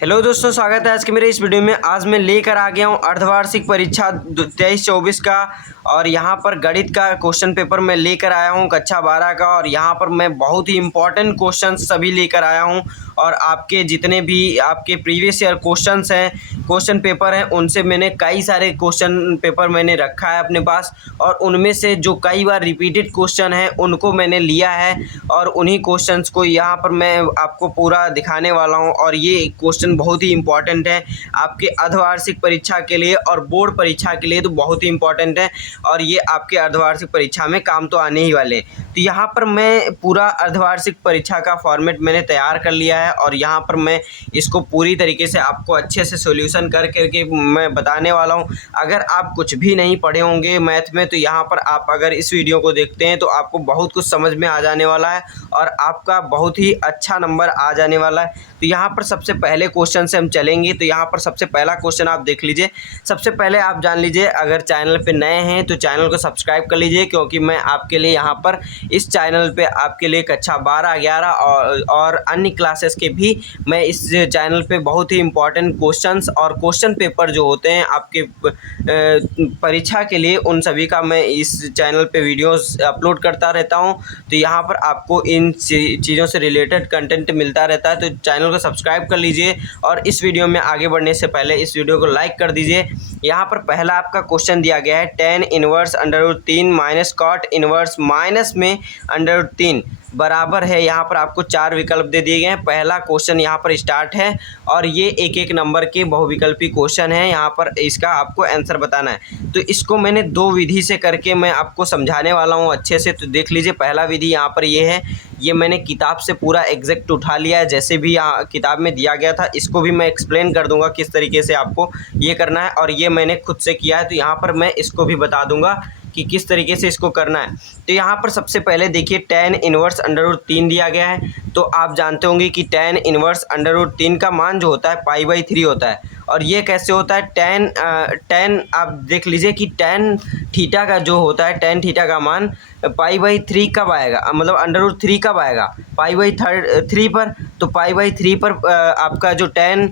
Hello दोस्तों, स्वागत है आज के मेरे इस वीडियो में। आज मैं लेकर आ गया हूँ अर्धवार्षिक परीक्षा 23-24 का, और यहाँ पर गणित का क्वेश्चन पेपर मैं लेकर आया हूँ कक्षा 12 का। और यहाँ पर मैं बहुत ही इम्पोर्टेंट क्वेश्चन सभी लेकर आया हूँ, और आपके जितने भी आपके प्रीवियस ईयर क्वेश्चंस हैं, क्वेश्चन पेपर हैं, उनसे मैंने कई सारे क्वेश्चन पेपर मैंने रखा है अपने पास, और उनमें से जो कई बार रिपीटेड क्वेश्चन हैं उनको मैंने लिया है, और उन्हीं क्वेश्चंस को यहाँ पर मैं आपको पूरा दिखाने वाला हूँ। और ये क्वेश्चन बहुत ही इंपॉर्टेंट है आपके अर्धवार्षिक परीक्षा के लिए, और बोर्ड परीक्षा के लिए तो बहुत ही इंपॉर्टेंट है, और ये आपके अर्धवार्षिक परीक्षा में काम तो आने ही वाले। तो यहाँ पर मैं पूरा अर्धवार्षिक परीक्षा का फॉर्मेट मैंने तैयार कर लिया है, और यहाँ पर मैं इसको पूरी तरीके से आपको अच्छे से सॉल्यूशन कर करके मैं बताने वाला हूँ। अगर आप कुछ भी नहीं पढ़े होंगे मैथ में, तो यहाँ पर आप अगर इस वीडियो को देखते हैं तो आपको बहुत कुछ समझ में आ जाने वाला है, और आपका बहुत ही अच्छा नंबर आ जाने वाला है। तो यहाँ पर सबसे पहले क्वेश्चन से हम चलेंगे। तो यहाँ पर सबसे पहला क्वेश्चन आप देख लीजिए। सबसे पहले आप जान लीजिए, अगर चैनल पे नए हैं तो चैनल को सब्सक्राइब कर लीजिए, क्योंकि मैं आपके लिए यहाँ पर इस चैनल पे आपके लिए कक्षा 12, 11 और अन्य क्लासेस के भी मैं इस चैनल पे बहुत ही इंपॉर्टेंट क्वेश्चंस और क्वेश्चन पेपर जो होते हैं आपके परीक्षा के लिए, उन सभी का मैं इस चैनल पे वीडियोस अपलोड करता रहता हूँ। तो यहाँ पर आपको इन चीज़ों से रिलेटेड कंटेंट मिलता रहता है। तो चैनल को सब्सक्राइब कर लीजिए, और इस वीडियो में आगे बढ़ने से पहले इस वीडियो को लाइक कर दीजिए। यहाँ पर पहला आपका क्वेश्चन दिया गया है, tan inverse √3 minus cot inverse minus में √3 बराबर है। यहाँ पर आपको 4 विकल्प दे दिए गए हैं। पहला क्वेश्चन यहाँ पर स्टार्ट है, और ये एक एक नंबर के बहुविकल्पी क्वेश्चन है। यहाँ पर इसका आपको आंसर बताना है। तो इसको मैंने 2 विधि से करके मैं आपको समझाने वाला हूँ अच्छे से। तो देख लीजिए, पहला विधि यहाँ पर ये है, ये मैंने किताब से पूरा एग्जैक्ट उठा लिया है, जैसे भी किताब में दिया गया था। इसको भी मैं एक्सप्लेन कर दूंगा किस तरीके से आपको ये करना है, और ये मैंने खुद से किया है। तो यहाँ पर मैं इसको भी बता दूंगा कि किस तरीके से इसको करना है। तो यहाँ पर सबसे पहले देखिए, tan इनवर्स √3 दिया गया है। तो आप जानते होंगे कि tan इनवर्स √3 का मान जो होता है π/3 होता है। और ये कैसे होता है, tan आप देख लीजिए कि tan थीटा का जो होता है, tan थीटा का मान π/3 कब आएगा, मतलब √3 कब आएगा, π/3 पर। तो π/3 पर आपका जो tan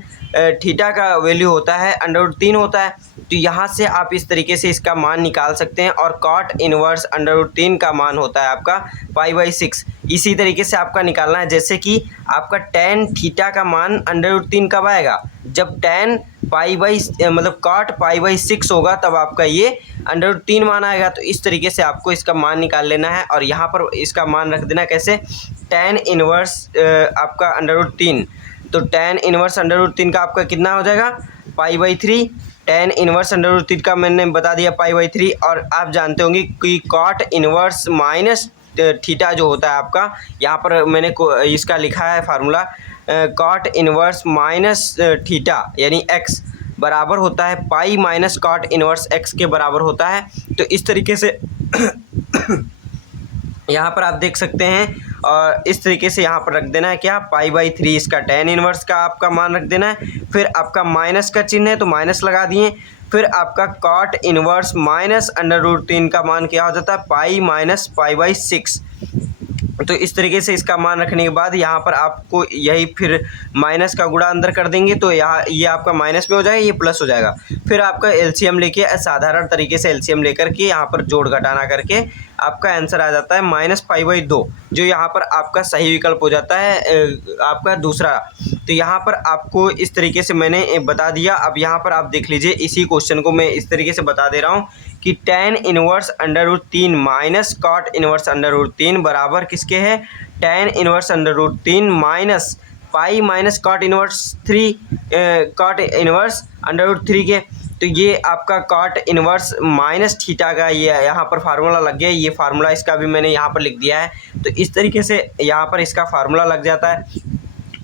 थीटा का वैल्यू होता है √3 होता है। तो यहाँ से आप इस तरीके से इसका मान निकाल सकते हैं। और कॉट इनवर्स √3 का मान होता है आपका π/6। इसी तरीके से आपका निकालना है, जैसे कि आपका tan थीटा का मान √3 कब आएगा, जब tan मतलब कॉट π/6 होगा, तब आपका ये √3 मान आएगा। तो इस तरीके से आपको इसका मान निकाल लेना है, और यहाँ पर इसका मान रख देना कैसे, tan इनवर्स आपका √3। तो tan इनवर्स √3 का आपका कितना हो जाएगा, π/3। tan इनवर्स √3 का मैंने बता दिया π/3। और आप जानते होंगे कि कॉट इनवर्स माइनस थीटा जो होता है आपका, यहाँ पर मैंने इसका लिखा है formula, cot inverse minus theta यानी x बराबर होता है pi minus cot inverse x के बराबर होता है। तो इस तरीके से यहाँ पर आप देख सकते हैं, और इस तरीके से यहाँ पर रख देना है क्या, π/3 इसका tan इनवर्स का आपका मान रख देना है। फिर आपका माइनस का चिन्ह है तो माइनस लगा दिए। फिर आपका कॉट इनवर्स माइनस √3 का मान क्या हो जाता है, पाई माइनस π/6। तो इस तरीके से इसका मान रखने के बाद यहाँ पर आपको यही फिर माइनस का गुणा अंदर कर देंगे, तो यहाँ ये आपका माइनस में हो जाएगा, ये प्लस हो जाएगा। फिर आपका एलसीएम लेके साधारण तरीके से एलसीएम लेकर के यहाँ पर जोड़ घटाना करके आपका आंसर आ जाता है -π/2, जो यहाँ पर आपका सही विकल्प हो जाता है आपका दूसरा। तो यहाँ पर आपको इस तरीके से मैंने बता दिया। अब यहाँ पर आप देख लीजिए, इसी क्वेश्चन को मैं इस तरीके से बता दे रहा हूँ कि tan inverse √3 minus cot inverse √3 बराबर किसके है, tan inverse √3 minus pi minus cot inverse 3 cot inverse √3 के। तो ये आपका कॉट इनवर्स माइनस थीटा का ये यहाँ पर फार्मूला लग गया। ये फार्मूला इसका भी मैंने यहाँ पर लिख दिया है। तो इस तरीके से यहाँ पर इसका फार्मूला लग जाता है।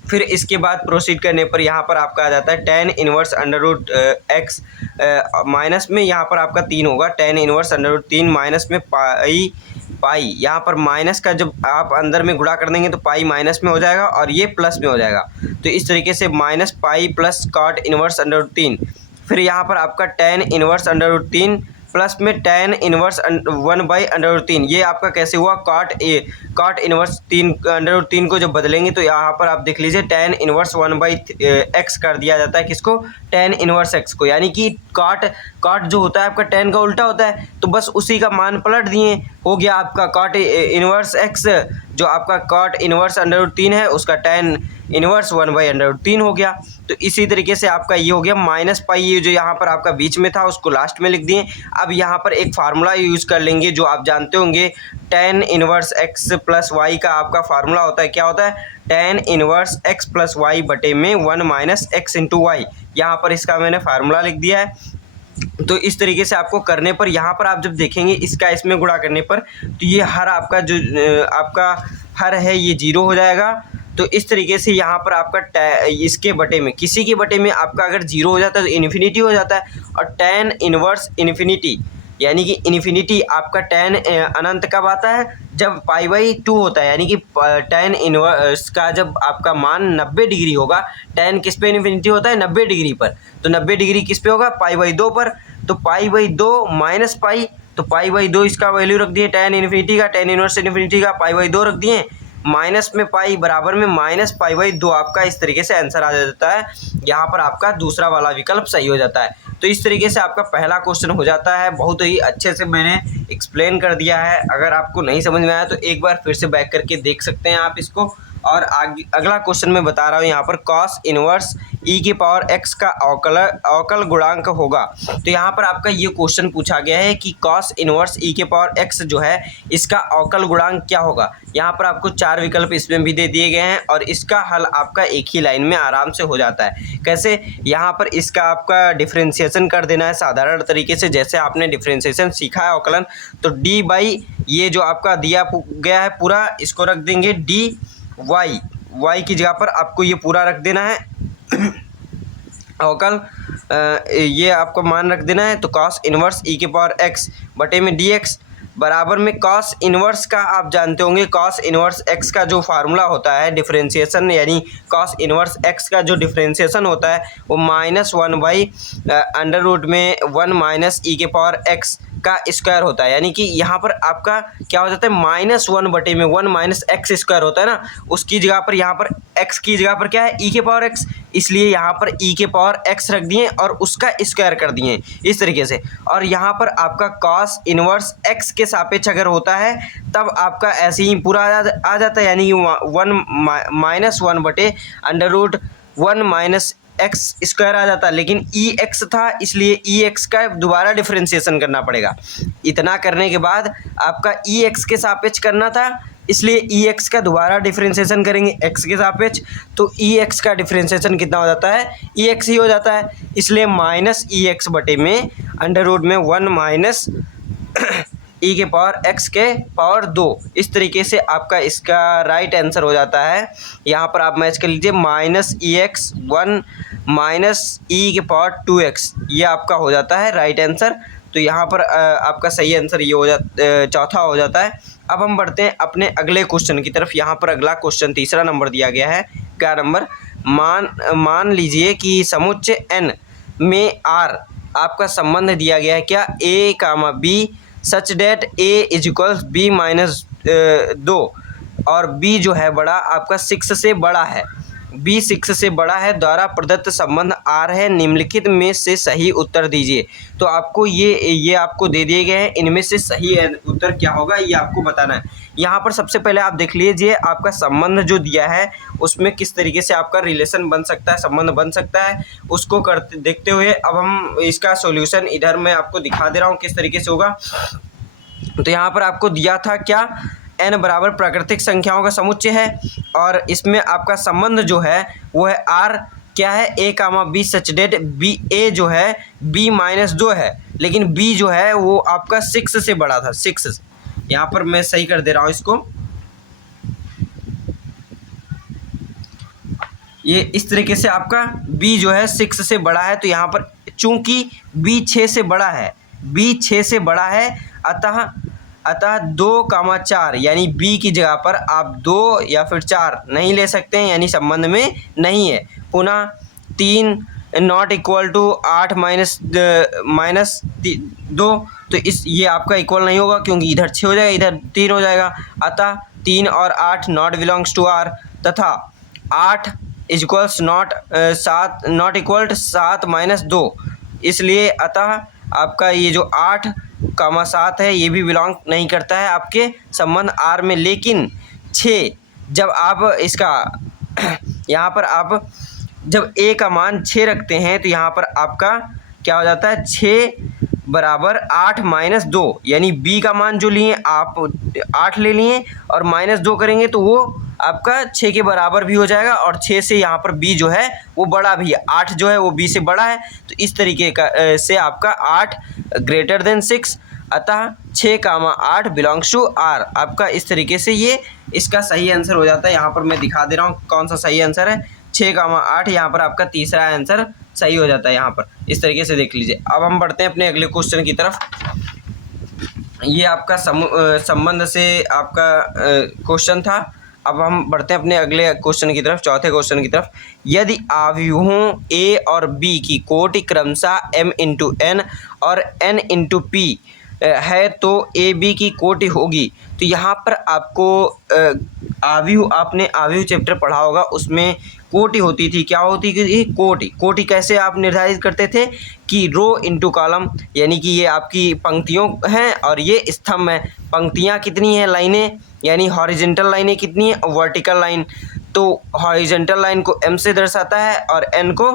फिर इसके बाद प्रोसीड करने पर यहाँ पर आपका आ जाता है tan इनवर्स √x माइनस में यहाँ पर आपका 3 होगा, tan इनवर्स √3 माइनस में पाई यहाँ पर माइनस का जब आप अंदर में गुणा कर देंगे तो पाई माइनस में हो जाएगा, और ये प्लस में हो जाएगा। तो इस तरीके से -π प्लस कॉट इनवर्स √3। फिर यहाँ पर आपका tan इनवर्स √3 प्लस में tan इनवर्स 1/√3। ये आपका कैसे हुआ, cot इनवर्स 3 को जब बदलेंगे तो यहाँ पर आप देख लीजिए tan इनवर्स 1/x कर दिया जाता है। किसको, tan इनवर्स x को, यानी कि cot जो होता है आपका tan का उल्टा होता है, तो बस उसी का मान पलट दिए, हो गया आपका cot इनवर्स x, जो आपका cot इनवर्स √3 है उसका tan इनवर्स 1/√3 हो गया। तो इसी तरीके से आपका ये हो गया माइनस पाई, ये जो यहाँ पर आपका बीच में था उसको लास्ट में लिख दिए। अब यहाँ पर एक फार्मूला यूज़ कर लेंगे जो आप जानते होंगे, tan inverse x plus y का आपका फार्मूला होता है, क्या होता है, tan inverse x plus y बटे में 1 माइनस एक्स इंटू वाई। यहाँ पर इसका मैंने फार्मूला लिख दिया है। तो इस तरीके से आपको करने पर यहाँ पर आप जब देखेंगे इसका इसमें गुणा करने पर, तो ये हर आपका जो आपका हर है ये 0 हो जाएगा। तो इस तरीके से यहाँ पर आपका इसके बटे में, किसी के बटे में आपका अगर 0 हो जाता है तो इन्फिनिटी हो जाता है, और tan इनवर्स इन्फिनिटी, यानी कि इन्फिनिटी आपका tan अनंत कब आता है, जब π/2 होता है, यानी कि tan इनवर्स का जब आपका मान 90 डिग्री होगा, tan किस पे इन्फिनिटी होता है, 90 डिग्री पर, तो 90 डिग्री किस पे होगा, π/2 पर, तो π/2 माइनस पाई, तो π/2 इसका वैल्यू रख दिए tan इन्फिनिटी का, tan इनवर्स इन्फिनिटी का π/2 रख दिए, माइनस में पाई बराबर में माइनस π/2 आपका इस तरीके से आंसर आ जाता है। यहाँ पर आपका दूसरा वाला विकल्प सही हो जाता है। तो इस तरीके से आपका पहला क्वेश्चन हो जाता है। बहुत ही अच्छे से मैंने एक्सप्लेन कर दिया है। अगर आपको नहीं समझ में आया तो एक बार फिर से बैक करके देख सकते हैं आप इसको। और आगे अगला क्वेश्चन मैं बता रहा हूँ यहाँ पर, cos इनवर्स e⁻x का अवकल गुणांक होगा। तो यहाँ पर आपका ये क्वेश्चन पूछा गया है कि cos इनवर्स e⁻x जो है इसका अवकल गुणांक क्या होगा। यहाँ पर आपको 4 विकल्प इसमें भी दे दिए गए हैं और इसका हल आपका एक ही लाइन में आराम से हो जाता है। कैसे, यहाँ पर इसका आपका डिफ्रेंशिएशन कर देना है साधारण तरीके से, जैसे आपने डिफ्रेंशिएशन सीखा है अवकलन, तो d बाई ये जो आपका दिया गया है पूरा, इसको रख देंगे dy, y की जगह पर आपको ये पूरा रख देना है अवकल, ये आपको मान रख देना है। तो cos इनवर्स e⁻x बटे में dx बराबर में cos इनवर्स का आप जानते होंगे, cos इनवर्स x का जो फार्मूला होता है डिफरेंशिएशन, यानी cos इनवर्स x का जो डिफरेंशिएशन होता है वो -1/√1 में 1 माइनस e⁻x का स्क्वायर होता है। यानी कि यहाँ पर आपका क्या हो जाता है, -1 बटे में 1 माइनस एक्स स्क्वायर होता है ना, उसकी जगह पर यहाँ पर x की जगह पर क्या है, e⁻x, इसलिए यहाँ पर e⁻x रख दिए और उसका स्क्वायर कर दिए इस तरीके से। और यहाँ पर आपका cos इनवर्स x के सापेक्ष अगर होता है तब आपका ऐसे ही पूरा आ जाता है, यानी कि 1 बटे √1 माइनस एक्स स्क्वायर आ जाता है। लेकिन ex था इसलिए ex का दोबारा डिफरेंशिएशन करना पड़ेगा। इतना करने के बाद आपका ex के सापेक्ष करना था, इसलिए ex का दोबारा डिफरेंशिएशन करेंगे x के सापेक्ष, तो ex का डिफरेंशिएशन कितना हो जाता है, ex ही हो जाता है, इसलिए माइनस ex बटे में √ में 1 माइनस e⁻x के पावर 2। इस तरीके से आपका इसका राइट आंसर हो जाता है। यहाँ पर आप मैच कर लीजिए -ex 1 माइनस e⁻2x, ये आपका हो जाता है राइट आंसर। तो यहाँ पर आपका सही आंसर ये हो चौथा हो जाता है। अब हम बढ़ते हैं अपने अगले क्वेश्चन की तरफ। यहाँ पर अगला क्वेश्चन तीसरा नंबर दिया गया है। क्या नंबर, मान लीजिए कि समुच्चय n में r आपका संबंध दिया गया है, क्या a, b such that a = b - 2 और b जो है बड़ा आपका 6 से बड़ा है, b 6 से बड़ा है, द्वारा प्रदत्त संबंध r है, निम्नलिखित में से सही उत्तर दीजिए। तो आपको ये आपको दे दिए गए हैं, इनमें से सही उत्तर क्या होगा ये आपको बताना है। यहाँ पर सबसे पहले आप देख लीजिए आपका संबंध जो दिया है उसमें किस तरीके से आपका रिलेशन बन सकता है, संबंध बन सकता है, उसको देखते हुए अब हम इसका सॉल्यूशन इधर मैं आपको दिखा दे रहा हूँ किस तरीके से होगा। तो यहाँ पर आपको दिया था क्या, n बराबर प्राकृतिक संख्याओं का समुच्चय है और इसमें आपका संबंध जो है वो है r क्या है, a, b such that b, a जो है b - 2 है, लेकिन b जो है वो आपका 6 से बड़ा था, 6। यहाँ पर मैं सही कर दे रहा हूँ इसको, ये इस तरीके से आपका b जो है 6 से बड़ा है। तो यहाँ पर चूंकि b 6 से बड़ा है, b 6 से बड़ा है, अतः 2, 4 यानी b की जगह पर आप 2 या फिर 4 नहीं ले सकते हैं, यानी संबंध में नहीं है। पुनः 3 नॉट इक्वल टू 8 माइनस 2, तो इस ये आपका इक्वल नहीं होगा क्योंकि इधर 6 हो जाएगा, इधर 3 हो जाएगा। अतः 3 और 8 नॉट बिलोंग्स टू आर, तथा 8 इक्वल्स नॉट इक्वल 7 माइनस 2, इसलिए अतः आपका ये जो 8, 7 है ये भी बिलोंग नहीं करता है आपके संबंध आर में। लेकिन 6 जब आप इसका यहाँ पर आप जब ए का मान 6 रखते हैं तो यहाँ पर आपका क्या हो जाता है, 6 बराबर 8 माइनस 2, यानी बी का मान जो लिए आप 8 ले लिए और माइनस 2 करेंगे तो वो आपका 6 के बराबर भी हो जाएगा, और 6 से यहाँ पर बी जो है वो बड़ा भी है, 8 जो है वो बी से बड़ा है। तो इस तरीके का से आपका 8 ग्रेटर देन 6, अतः 6, 8 बिलोंग्स टू आर। आपका इस तरीके से ये इसका सही आंसर हो जाता है। यहाँ पर मैं दिखा दे रहा हूँ कौन सा सही आंसर है, 6, 8 यहाँ पर आपका तीसरा आंसर सही हो जाता है। यहाँ पर इस तरीके से देख लीजिए। अब हम बढ़ते हैं अपने अगले क्वेश्चन की तरफ। ये आपका संबंध से आपका क्वेश्चन था। अब हम बढ़ते हैं अपने अगले क्वेश्चन की तरफ, चौथे क्वेश्चन की तरफ। यदि आव्यूहों ए और बी की कोटि क्रमशः m इंटू एन और n इंटू पी है तो ए बी की कोटि होगी। तो यहाँ पर आपको आव्यूह, आपने आव्यूह चैप्टर पढ़ा होगा, उसमें कोटि होती थी। क्या होती थी? कोटि कैसे आप निर्धारित करते थे कि रो इंटू कॉलम, यानी कि ये आपकी पंक्तियों हैं और ये स्तंभ है। पंक्तियाँ कितनी हैं, लाइनें, यानी हॉरिजेंटल लाइनें कितनी है, वर्टिकल लाइन। तो हॉरिजेंटल लाइन को m से दर्शाता है और n को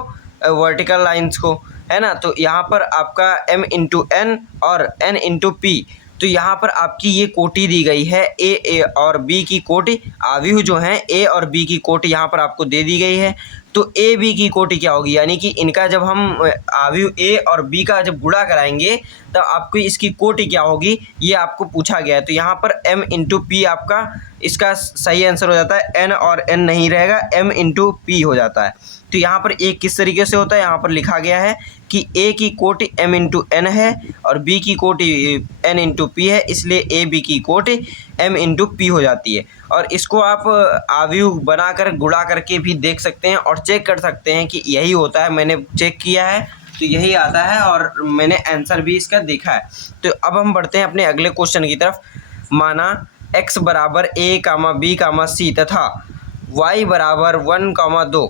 वर्टिकल लाइंस को, है ना। तो यहाँ पर आपका m इंटू एन और n इंटू पी। तो यहाँ पर आपकी ये कोटि दी गई है, ए और बी की कोटि। आव्यूह जो हैं ए और बी की कोटि यहाँ पर आपको दे दी गई है। तो ए बी की कोटि क्या होगी, यानी कि इनका जब हम आव्यूह ए और बी का जब गुणा कराएंगे तब आपको इसकी कोटि क्या होगी, ये आपको पूछा गया है। तो यहाँ पर m इंटू पी आपका इसका सही आंसर हो जाता है। n और n नहीं रहेगा, m इंटू पी हो जाता है। तो यहाँ पर ए किस तरीके से होता है, यहाँ पर लिखा गया है कि ए की कोटि m इंटू एन है और बी की कोटि n इंटू पी है, इसलिए ए बी की कोटि m इंटू पी हो जाती है। और इसको आप आव्यूह बनाकर गुणा करके भी देख सकते हैं और चेक कर सकते हैं कि यही होता है। मैंने चेक किया है तो यही आता है और मैंने आंसर भी इसका देखा है। तो अब हम बढ़ते हैं अपने अगले क्वेश्चन की तरफ। माना x बराबर a, b, c तथा y बराबर 1, 2,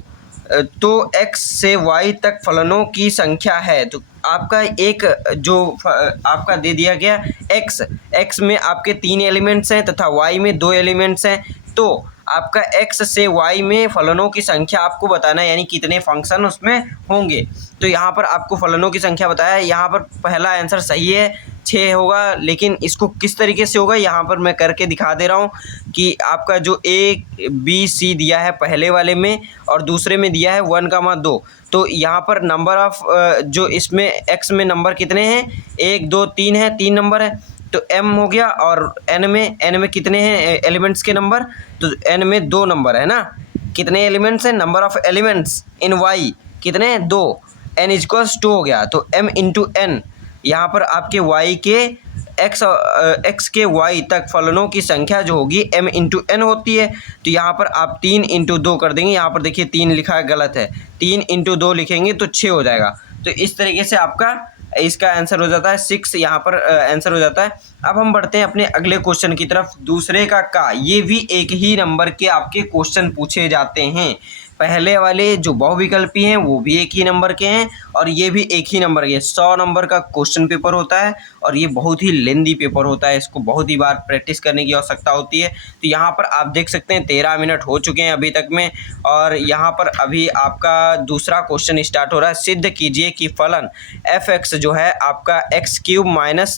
तो x से y तक फलनों की संख्या है। तो आपका एक जो आपका दे दिया गया x में आपके 3 एलिमेंट्स हैं तथा y में 2 एलिमेंट्स हैं। तो आपका x से y में फलनों की संख्या आपको बताना है, यानी कितने फंक्शन उसमें होंगे। तो यहाँ पर आपको फलनों की संख्या बताया है। यहाँ पर पहला आंसर सही है, 6 होगा, लेकिन इसको किस तरीके से होगा यहाँ पर मैं करके दिखा दे रहा हूँ कि आपका जो ए बी सी दिया है पहले वाले में और दूसरे में दिया है 1, 2। तो यहाँ पर नंबर ऑफ जो इसमें x में नंबर कितने हैं, 1, 2, 3 है, 3 नंबर है। तो m हो गया और n में कितने हैं एलिमेंट्स के नंबर, तो n में 2 नंबर है ना। कितने एलिमेंट्स हैं, number of elements in y कितने हैं, 2, n इक्वल्स 2 हो गया। तो m इंटू एन, यहाँ पर आपके y के x के y तक फलनों की संख्या जो होगी m इंटू एन होती है। तो यहाँ पर आप 3 इंटू 2 कर देंगे। यहाँ पर देखिए 3 लिखा है, गलत है, 3 इंटू 2 लिखेंगे तो 6 हो जाएगा। तो इस तरीके से आपका इसका आंसर हो जाता है 6, यहाँ पर आंसर हो जाता है। अब हम बढ़ते हैं अपने अगले क्वेश्चन की तरफ। दूसरे का ये भी एक ही नंबर के आपके क्वेश्चन पूछे जाते हैं। पहले वाले जो बहुविकल्पी हैं वो भी एक ही नंबर के हैं और ये भी एक ही नंबर के। 100 नंबर का क्वेश्चन पेपर होता है और ये बहुत ही लेंदी पेपर होता है, इसको बहुत ही बार प्रैक्टिस करने की आवश्यकता होती है। तो यहाँ पर आप देख सकते हैं 13 मिनट हो चुके हैं अभी तक में, और यहाँ पर अभी आपका दूसरा क्वेश्चन स्टार्ट हो रहा है। सिद्ध कीजिए कि फलन f(x) जो है आपका x³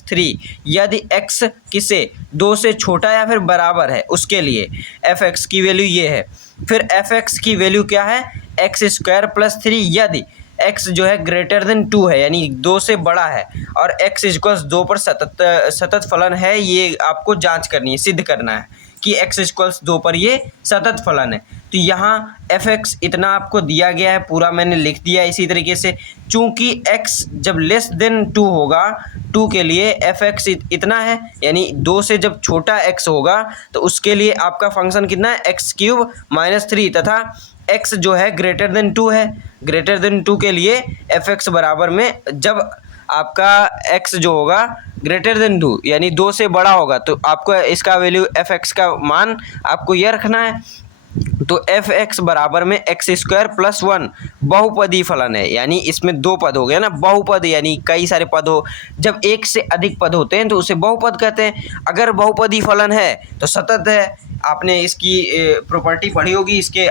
- 3 यदि x किसे 2 से छोटा या फिर बराबर है, उसके लिए f(x) की वैल्यू ये है। फिर f(x) की वैल्यू क्या है, x² + 3 यदि x जो है ग्रेटर देन 2 है, यानी 2 से बड़ा है, और x = 2 पर सतत फलन है। ये आपको जांच करनी है, सिद्ध करना है कि x = 2 पर ये सतत फलन है। तो यहाँ f(x) इतना आपको दिया गया है, पूरा मैंने लिख दिया इसी तरीके से। चूँकि x जब लेस देन 2 होगा, 2 के लिए f(x) इतना है, यानी 2 से जब छोटा x होगा तो उसके लिए आपका फंक्शन कितना है, x³ - 3 तथा x जो है ग्रेटर देन 2 है। ग्रेटर देन 2 के लिए एफ एक्स बराबर में जब आपका x जो होगा ग्रेटर देन 2 यानी 2 से बड़ा होगा तो आपको इसका वैल्यू एफ एक्स का मान आपको यह रखना है। तो एफ एक्स बराबर में एक्स स्क्वायर प्लस 1 बहुपदी फलन है, यानी इसमें दो पद हो गए ना, बहुपद यानी कई सारे पद हो। जब एक से अधिक पद होते हैं तो उसे बहुपद कहते हैं। अगर बहुपदी फलन है तो सतत है। आपने इसकी प्रॉपर्टी पढ़ी होगी, इसके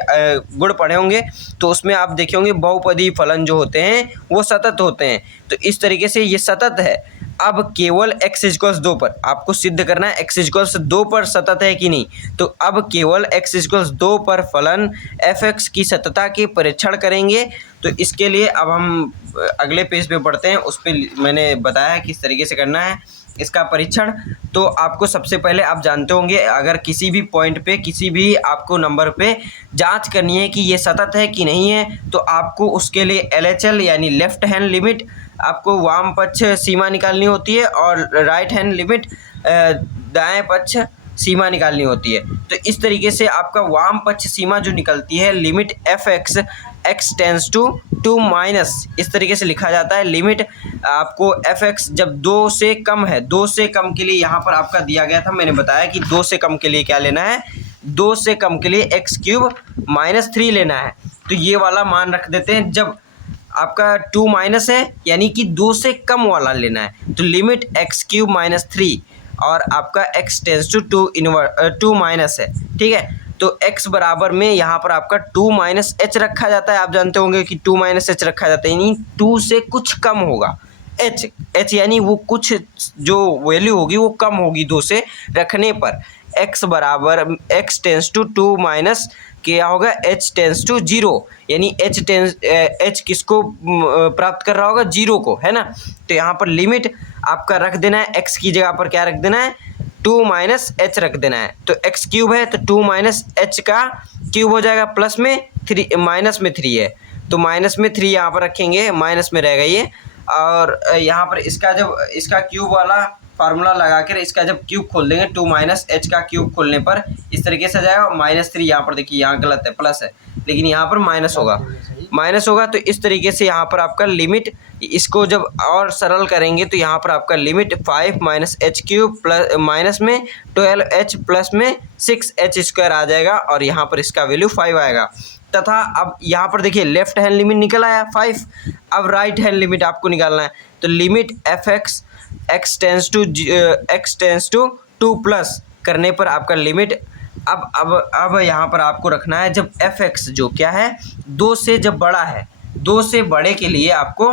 गुण पढ़े होंगे, तो उसमें आप देखे होंगे बहुपदी फलन जो होते हैं वो सतत होते हैं। तो इस तरीके से ये सतत है। अब केवल x इक्वल्स 2 पर आपको सिद्ध करना है x इक्वल्स 2 पर सतत है कि नहीं। तो अब केवल x इक्वल्स 2 पर फलन f(x) की सततता के परीक्षण करेंगे। तो इसके लिए अब हम अगले पेज पे पढ़ते हैं, उस पर मैंने बताया किस तरीके से करना है इसका परीक्षण। तो आपको सबसे पहले आप जानते होंगे, अगर किसी भी पॉइंट पे किसी भी आपको नंबर पे जांच करनी है कि ये सतत है कि नहीं है, तो आपको उसके लिए LHL यानी लेफ्ट हैंड लिमिट, आपको वाम पक्ष सीमा निकालनी होती है और राइट हैंड लिमिट दाएं पक्ष सीमा निकालनी होती है। तो इस तरीके से आपका वाम पक्ष सीमा जो निकलती है limit f(x) x tends to 2 minus, इस तरीके से लिखा जाता है। लिमिट आपको f(x) जब 2 से कम है, 2 से कम के लिए यहाँ पर आपका दिया गया था, मैंने बताया कि 2 से कम के लिए क्या लेना है, 2 से कम के लिए x³ - 3 लेना है। तो ये वाला मान रख देते हैं। जब आपका 2 माइनस है यानी कि 2 से कम वाला लेना है, तो लिमिट x³ - 3 और आपका x टेंस टू 2 माइनस है, ठीक है। तो x बराबर में यहाँ पर आपका 2 - h रखा जाता है। आप जानते होंगे कि 2 - h रखा जाता है, यानी 2 से कुछ कम होगा h यानी वो कुछ जो वैल्यू होगी वो कम होगी 2 से रखने पर। x बराबर x टेंस टू 2 माइनस क्या होगा, h टेंस टू 0, यानी h किसको प्राप्त कर रहा होगा, 0 को, है ना। तो यहाँ पर लिमिट आपका रख देना है, x की जगह पर क्या रख देना है, 2 - h रख देना है। तो x³ है तो 2 - h का क्यूब हो जाएगा, प्लस में 3 माइनस में 3 है तो माइनस में 3 यहाँ पर रखेंगे, माइनस में रहेगा ये। और यहाँ पर इसका जब इसका क्यूब वाला फार्मूला लगा कर इसका जब क्यूब खोल देंगे, 2 - h का क्यूब खोलने पर इस तरीके से आ जाएगा। -3 यहाँ पर देखिए, यहाँ गलत है, प्लस है, लेकिन यहाँ पर माइनस होगा। तो इस तरीके से यहाँ पर आपका लिमिट, इसको जब और सरल करेंगे तो यहाँ पर आपका लिमिट 5 - h³ प्लस माइनस में 12h प्लस में 6h² आ जाएगा और यहाँ पर इसका वैल्यू 5 आएगा। तथा अब यहाँ पर देखिए लेफ्ट हैंड लिमिट निकल आया 5। अब राइट हैंड लिमिट आपको निकालना है। तो limit f(x) x tends to 2 plus करने पर आपका लिमिट अब यहाँ पर आपको रखना है, जब f(x) जो क्या है 2 से जब बड़ा है, 2 से बड़े के लिए आपको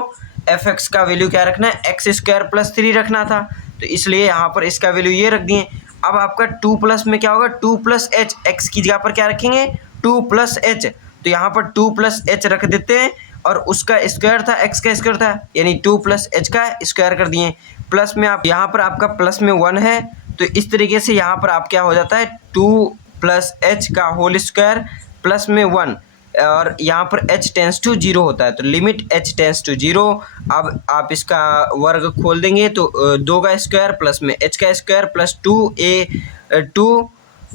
f(x) का वैल्यू क्या रखना है, x² + 3 रखना था। तो इसलिए यहाँ पर इसका वैल्यू ये रख दिए। अब आपका 2 प्लस में क्या होगा, 2 + h, x की जगह पर क्या रखेंगे, 2 + h। तो यहाँ पर 2 + h रख देते हैं और उसका स्क्वायर था, x का स्क्वायर था, यानी 2 + h का स्क्वायर कर दिए। प्लस में आप यहाँ पर आपका प्लस में 1 है, तो इस तरीके से यहाँ पर आप क्या हो जाता है, 2 + h का होल स्क्वायर प्लस में 1 और यहाँ पर h टेंस टू 0 होता है। तो लिमिट h टेंस टू 0। अब आप इसका वर्ग खोल देंगे तो 2 का स्क्वायर प्लस में h का स्क्वायर प्लस 2 ×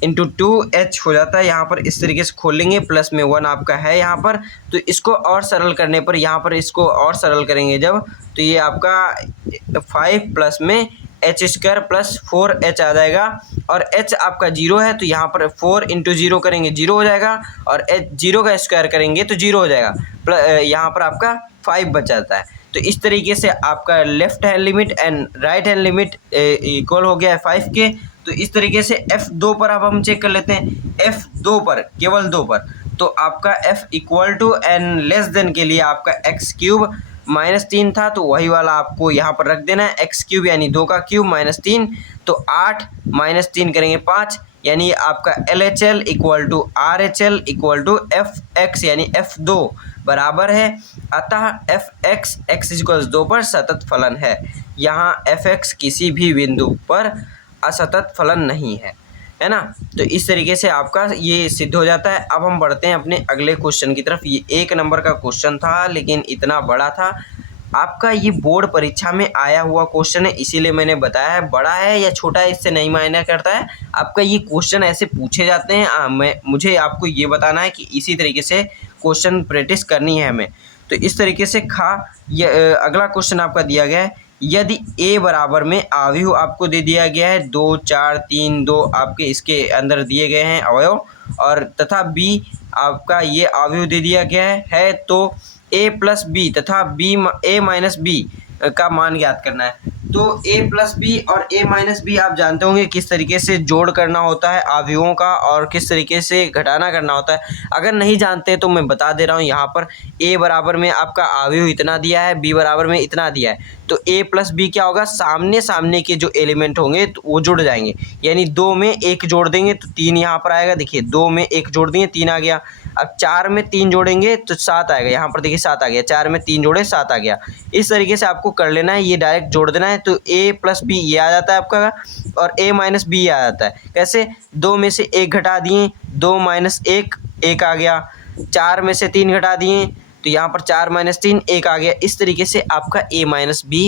2h हो जाता है। यहाँ पर इस तरीके से खोलेंगे, प्लस में 1 आपका है यहाँ पर। तो इसको और सरल करने पर, यहाँ पर इसको और सरल करेंगे जब, तो ये आपका 5 प्लस में h² प्लस 4h आ जाएगा और h आपका 0 है, तो यहाँ पर 4 × 0 करेंगे 0 हो जाएगा और h 0 का स्क्वायर करेंगे तो 0 हो जाएगा। यहाँ पर आपका 5 बच जाता है। तो इस तरीके से आपका left hand limit and right hand limit equal हो गया है 5 के। तो इस तरीके से f2 पर अब हम चेक कर लेते हैं। f2 पर, केवल 2 पर, तो आपका f = n लेस देन के लिए आपका x³ -3 था, तो वही वाला आपको यहाँ पर रख देना है, x³ यानी 2 का क्यूब -3, तो 8 -3 करेंगे 5, यानी आपका LHL = RHL = f(x) यानी f2 बराबर है। अतः f(x) x = 2 पर सतत फलन है। यहाँ f(x) किसी भी बिंदु पर असतत फलन नहीं है ना। तो इस तरीके से आपका ये सिद्ध हो जाता है। अब हम बढ़ते हैं अपने अगले क्वेश्चन की तरफ। ये 1 नंबर का क्वेश्चन था, लेकिन इतना बड़ा था। आपका ये बोर्ड परीक्षा में आया हुआ क्वेश्चन है, इसीलिए मैंने बताया है। बड़ा है या छोटा है इससे नहीं मायने करता है, आपका ये क्वेश्चन ऐसे पूछे जाते हैं। मुझे आपको ये बताना है कि इसी तरीके से क्वेश्चन प्रैक्टिस करनी है हमें। तो इस तरीके से अगला क्वेश्चन आपका दिया गया है, यदि a बराबर में अवयव आपको दे दिया गया है 2 4 3 2 आपके इसके अंदर दिए गए हैं अवयव, और तथा b आपका ये अवयव दे दिया गया है तो a प्लस बी तथा a माइनस बी का मान ज्ञात करना है। तो a प्लस बी और a माइनस बी आप जानते होंगे किस तरीके से जोड़ करना होता है अवयवों का और किस तरीके से घटाना करना होता है। अगर नहीं जानते तो मैं बता दे रहा हूँ, यहाँ पर a बराबर में आपका अवयव इतना दिया है, b बराबर में इतना दिया है, तो a प्लस बी क्या होगा, सामने सामने के जो एलिमेंट होंगे तो वो जुड़ जाएंगे, यानी 2 में 1 जोड़ देंगे तो 3 यहाँ पर आएगा। देखिए 2 में 1 जोड़ दिए 3 आ गया। अब 4 में 3 जोड़ेंगे तो 7 आएगा, यहाँ पर देखिए 7 आ गया, 4 में 3 जोड़े 7 आ गया। इस तरीके से आपको कर लेना है, ये डायरेक्ट जोड़ देना है तो a प्लस बी ये आ जाता है आपका और a माइनस बी आ जाता है। कैसे, 2 में से 1 घटा दिए, 2 माइनस 1 1 आ गया, 4 में से 3 घटा दिए तो यहाँ पर 4 माइनस 3 1 आ गया। इस तरीके से आपका a माइनस बी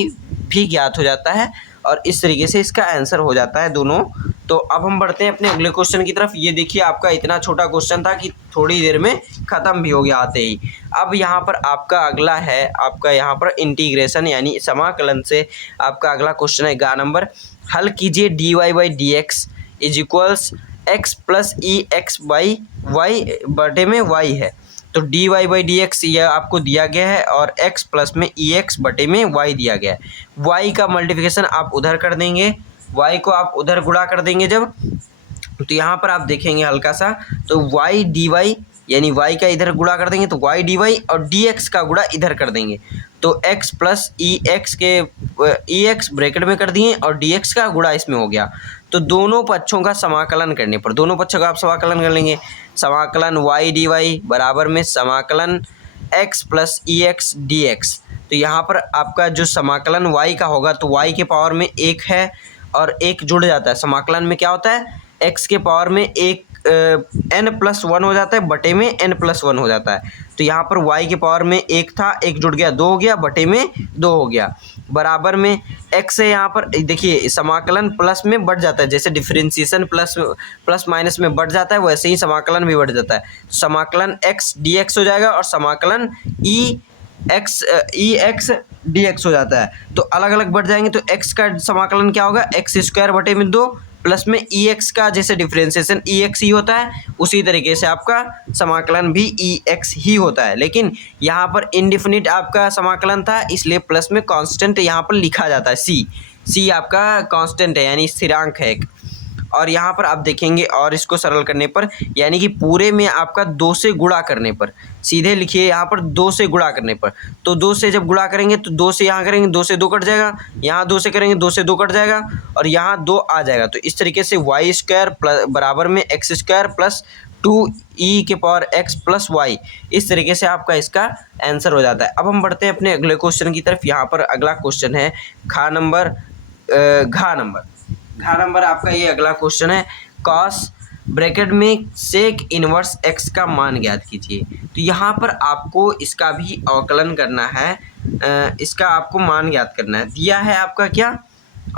भी ज्ञात हो जाता है और इस तरीके से इसका आंसर हो जाता है दोनों। तो अब हम बढ़ते हैं अपने अगले क्वेश्चन की तरफ। ये देखिए आपका इतना छोटा क्वेश्चन था कि थोड़ी देर में ख़त्म भी हो गया आते ही। अब यहाँ पर आपका अगला है, आपका यहाँ पर इंटीग्रेशन यानी समाकलन से आपका अगला क्वेश्चन है गा नंबर, हल कीजिए dy by D x is equals x plus e x by y बटे में y है। तो dy बाई डी एक्स यह आपको दिया गया है और x प्लस में ई एक्स बटे में y दिया गया है। y का मल्टीप्लिकेशन आप उधर कर देंगे, y को आप उधर गुणा कर देंगे जब, तो यहाँ पर आप देखेंगे हल्का सा, तो y dy यानी y का इधर गुणा कर देंगे तो y dy और dx का गुणा इधर कर देंगे तो x प्लस ई एक्स के ई एक्स ब्रैकेट में कर दिए और dx का गुणा इसमें हो गया। तो दोनों पक्षों का समाकलन करने पर, दोनों पक्षों का आप समाकलन कर लेंगे, समाकलन y dy बराबर में समाकलन x plus e x D x. तो यहाँ पर आपका जो समाकलन y का होगा तो y के पावर में 1 है और 1 जुड़ जाता है। समाकलन में क्या होता है, x के पावर में 1 n प्लस 1 हो जाता है, बटे में n प्लस 1 हो जाता है। तो यहाँ पर y के पावर में 1 था, 1 जुड़ गया 2 हो गया, बटे में 2 हो गया, बराबर में x है। यहाँ पर देखिए समाकलन प्लस में बढ़ जाता है, जैसे डिफरेंशिएशन प्लस माइनस में बढ़ जाता है वैसे ही समाकलन भी बढ़ जाता है। समाकलन x dx हो जाएगा और समाकलन ई एक्स डी एक्स हो जाता है। तो अलग अलग बढ़ जाएंगे तो x का समाकलन क्या होगा, एक्स स्क्वायर बटे में 2 प्लस में ई एक्स का जैसे डिफरेंशिएशन ई एक्स ही होता है उसी तरीके से आपका समाकलन भी ई एक्स ही होता है। लेकिन यहाँ पर इनडिफिनिट आपका समाकलन था इसलिए प्लस में कांस्टेंट यहाँ पर लिखा जाता है, सी आपका कांस्टेंट है यानी स्थिरांक है एक। और यहाँ पर आप देखेंगे और इसको सरल करने पर यानी कि पूरे में आपका 2 से गुणा करने पर, सीधे लिखिए यहाँ पर 2 से गुणा करने पर, तो 2 से जब गुणा करेंगे तो 2 से यहाँ करेंगे 2 से 2 कट जाएगा, यहाँ 2 से करेंगे 2 से 2 कट जाएगा और यहाँ 2 आ जाएगा। तो इस तरीके से वाई स्क्वायर बराबर में एक्स स्क्वायर प्लस 2e के पावर x प्लस वाई, इस तरीके से आपका इसका आंसर हो जाता है। अब हम बढ़ते हैं अपने अगले क्वेश्चन की तरफ। यहाँ पर अगला क्वेश्चन है घा नंबर आपका ये अगला क्वेश्चन है, कॉस ब्रैकेट में सेक इनवर्स x का मान ज्ञात कीजिए। तो यहाँ पर आपको इसका भी अवकलन करना है, इसका आपको मान ज्ञात करना है। दिया है आपका क्या,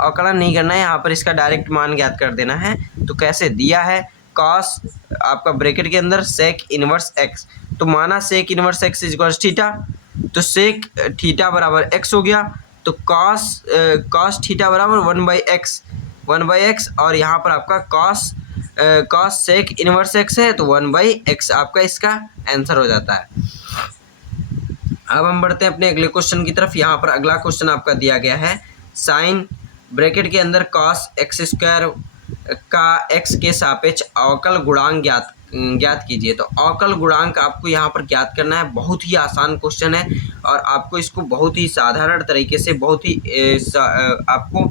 अवकलन नहीं करना है, यहाँ पर इसका डायरेक्ट मान ज्ञात कर देना है। तो कैसे दिया है, कॉस आपका ब्रैकेट के अंदर सेक इनवर्स x, तो माना sec inverse x equals theta, तो सेक थीटा बराबर x हो गया, तो कॉस थीटा बराबर 1/x और यहाँ पर आपका कॉस सेक इनवर्स x है तो 1/x आपका इसका आंसर हो जाता है। अब हम बढ़ते हैं अपने अगले क्वेश्चन की तरफ। यहाँ पर अगला क्वेश्चन आपका दिया गया है, साइन ब्रैकेट के अंदर कॉस एक्स स्क्वायर का x के सापेक्ष अवकल गुणांक ज्ञात कीजिए। तो अवकल गुणांक आपको यहाँ पर ज्ञात करना है। बहुत ही आसान क्वेश्चन है और आपको इसको बहुत ही साधारण तरीके से बहुत ही आपको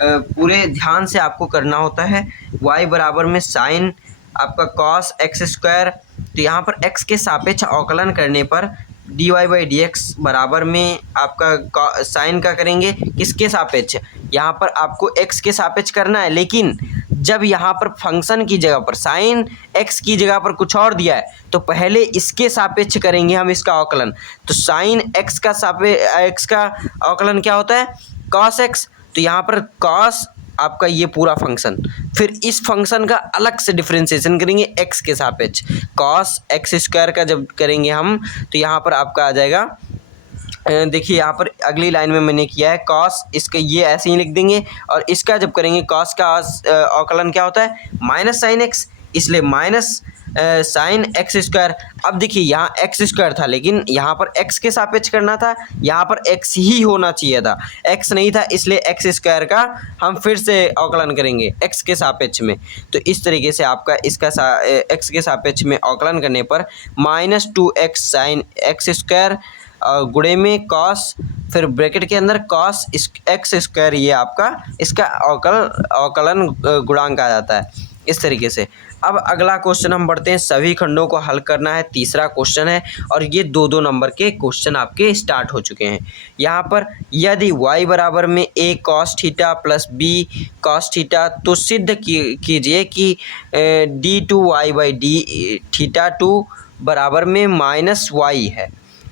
पूरे ध्यान से आपको करना होता है। y बराबर में साइन आपका कॉस एक्स स्क्वायर, तो यहाँ पर x के सापेक्ष अवकलन करने पर dy बाई डी एक्स बराबर में आपका साइन का करेंगे किसके सापेक्ष, यहाँ पर आपको x के सापेक्ष करना है। लेकिन जब यहाँ पर फंक्शन की जगह पर साइन x की जगह पर कुछ और दिया है तो पहले इसके सापेक्ष करेंगे हम इसका अवकलन। तो साइन x का अवकलन क्या होता है, कॉस x, तो यहाँ पर कॉस आपका ये पूरा फंक्शन, फिर इस फंक्शन का अलग से डिफरेंशिएशन करेंगे x के सापेक्ष। कॉस एक्स स्क्वायर का जब करेंगे हम तो यहाँ पर आपका आ जाएगा देखिए यहाँ पर अगली लाइन में मैंने किया है कॉस, इसका ये ऐसे ही लिख देंगे और इसका जब करेंगे कॉस का अवकलन क्या होता है माइनस साइन एक्स, इसलिए माइनस साइन एक्स स्क्वायर। अब देखिए यहाँ एक्स स्क्वायर था लेकिन यहाँ पर एक्स के सापेक्ष करना था, यहाँ पर एक्स ही होना चाहिए था, एक्स नहीं था, इसलिए एक्स स्क्वायर का हम फिर से अवकलन करेंगे एक्स के सापेक्ष में। तो इस तरीके से आपका इसका एक्स के सापेक्ष में अवकलन करने पर -2x साइन एक्स स्क्वायर गुणे में कॉस, फिर ब्रैकेट के अंदर कॉस एक्स स्क्वायर, ये आपका इसका अवकलन गुणांक आ जाता है इस तरीके से। अब अगला क्वेश्चन हम बढ़ते हैं, सभी खंडों को हल करना है, तीसरा क्वेश्चन है और ये 2-2 नंबर के क्वेश्चन आपके स्टार्ट हो चुके हैं। यहाँ पर यदि y बराबर में a cos theta plus b cos theta, तो सिद्ध कीजिए कि d2y/d थीटा 2 बराबर में -y है।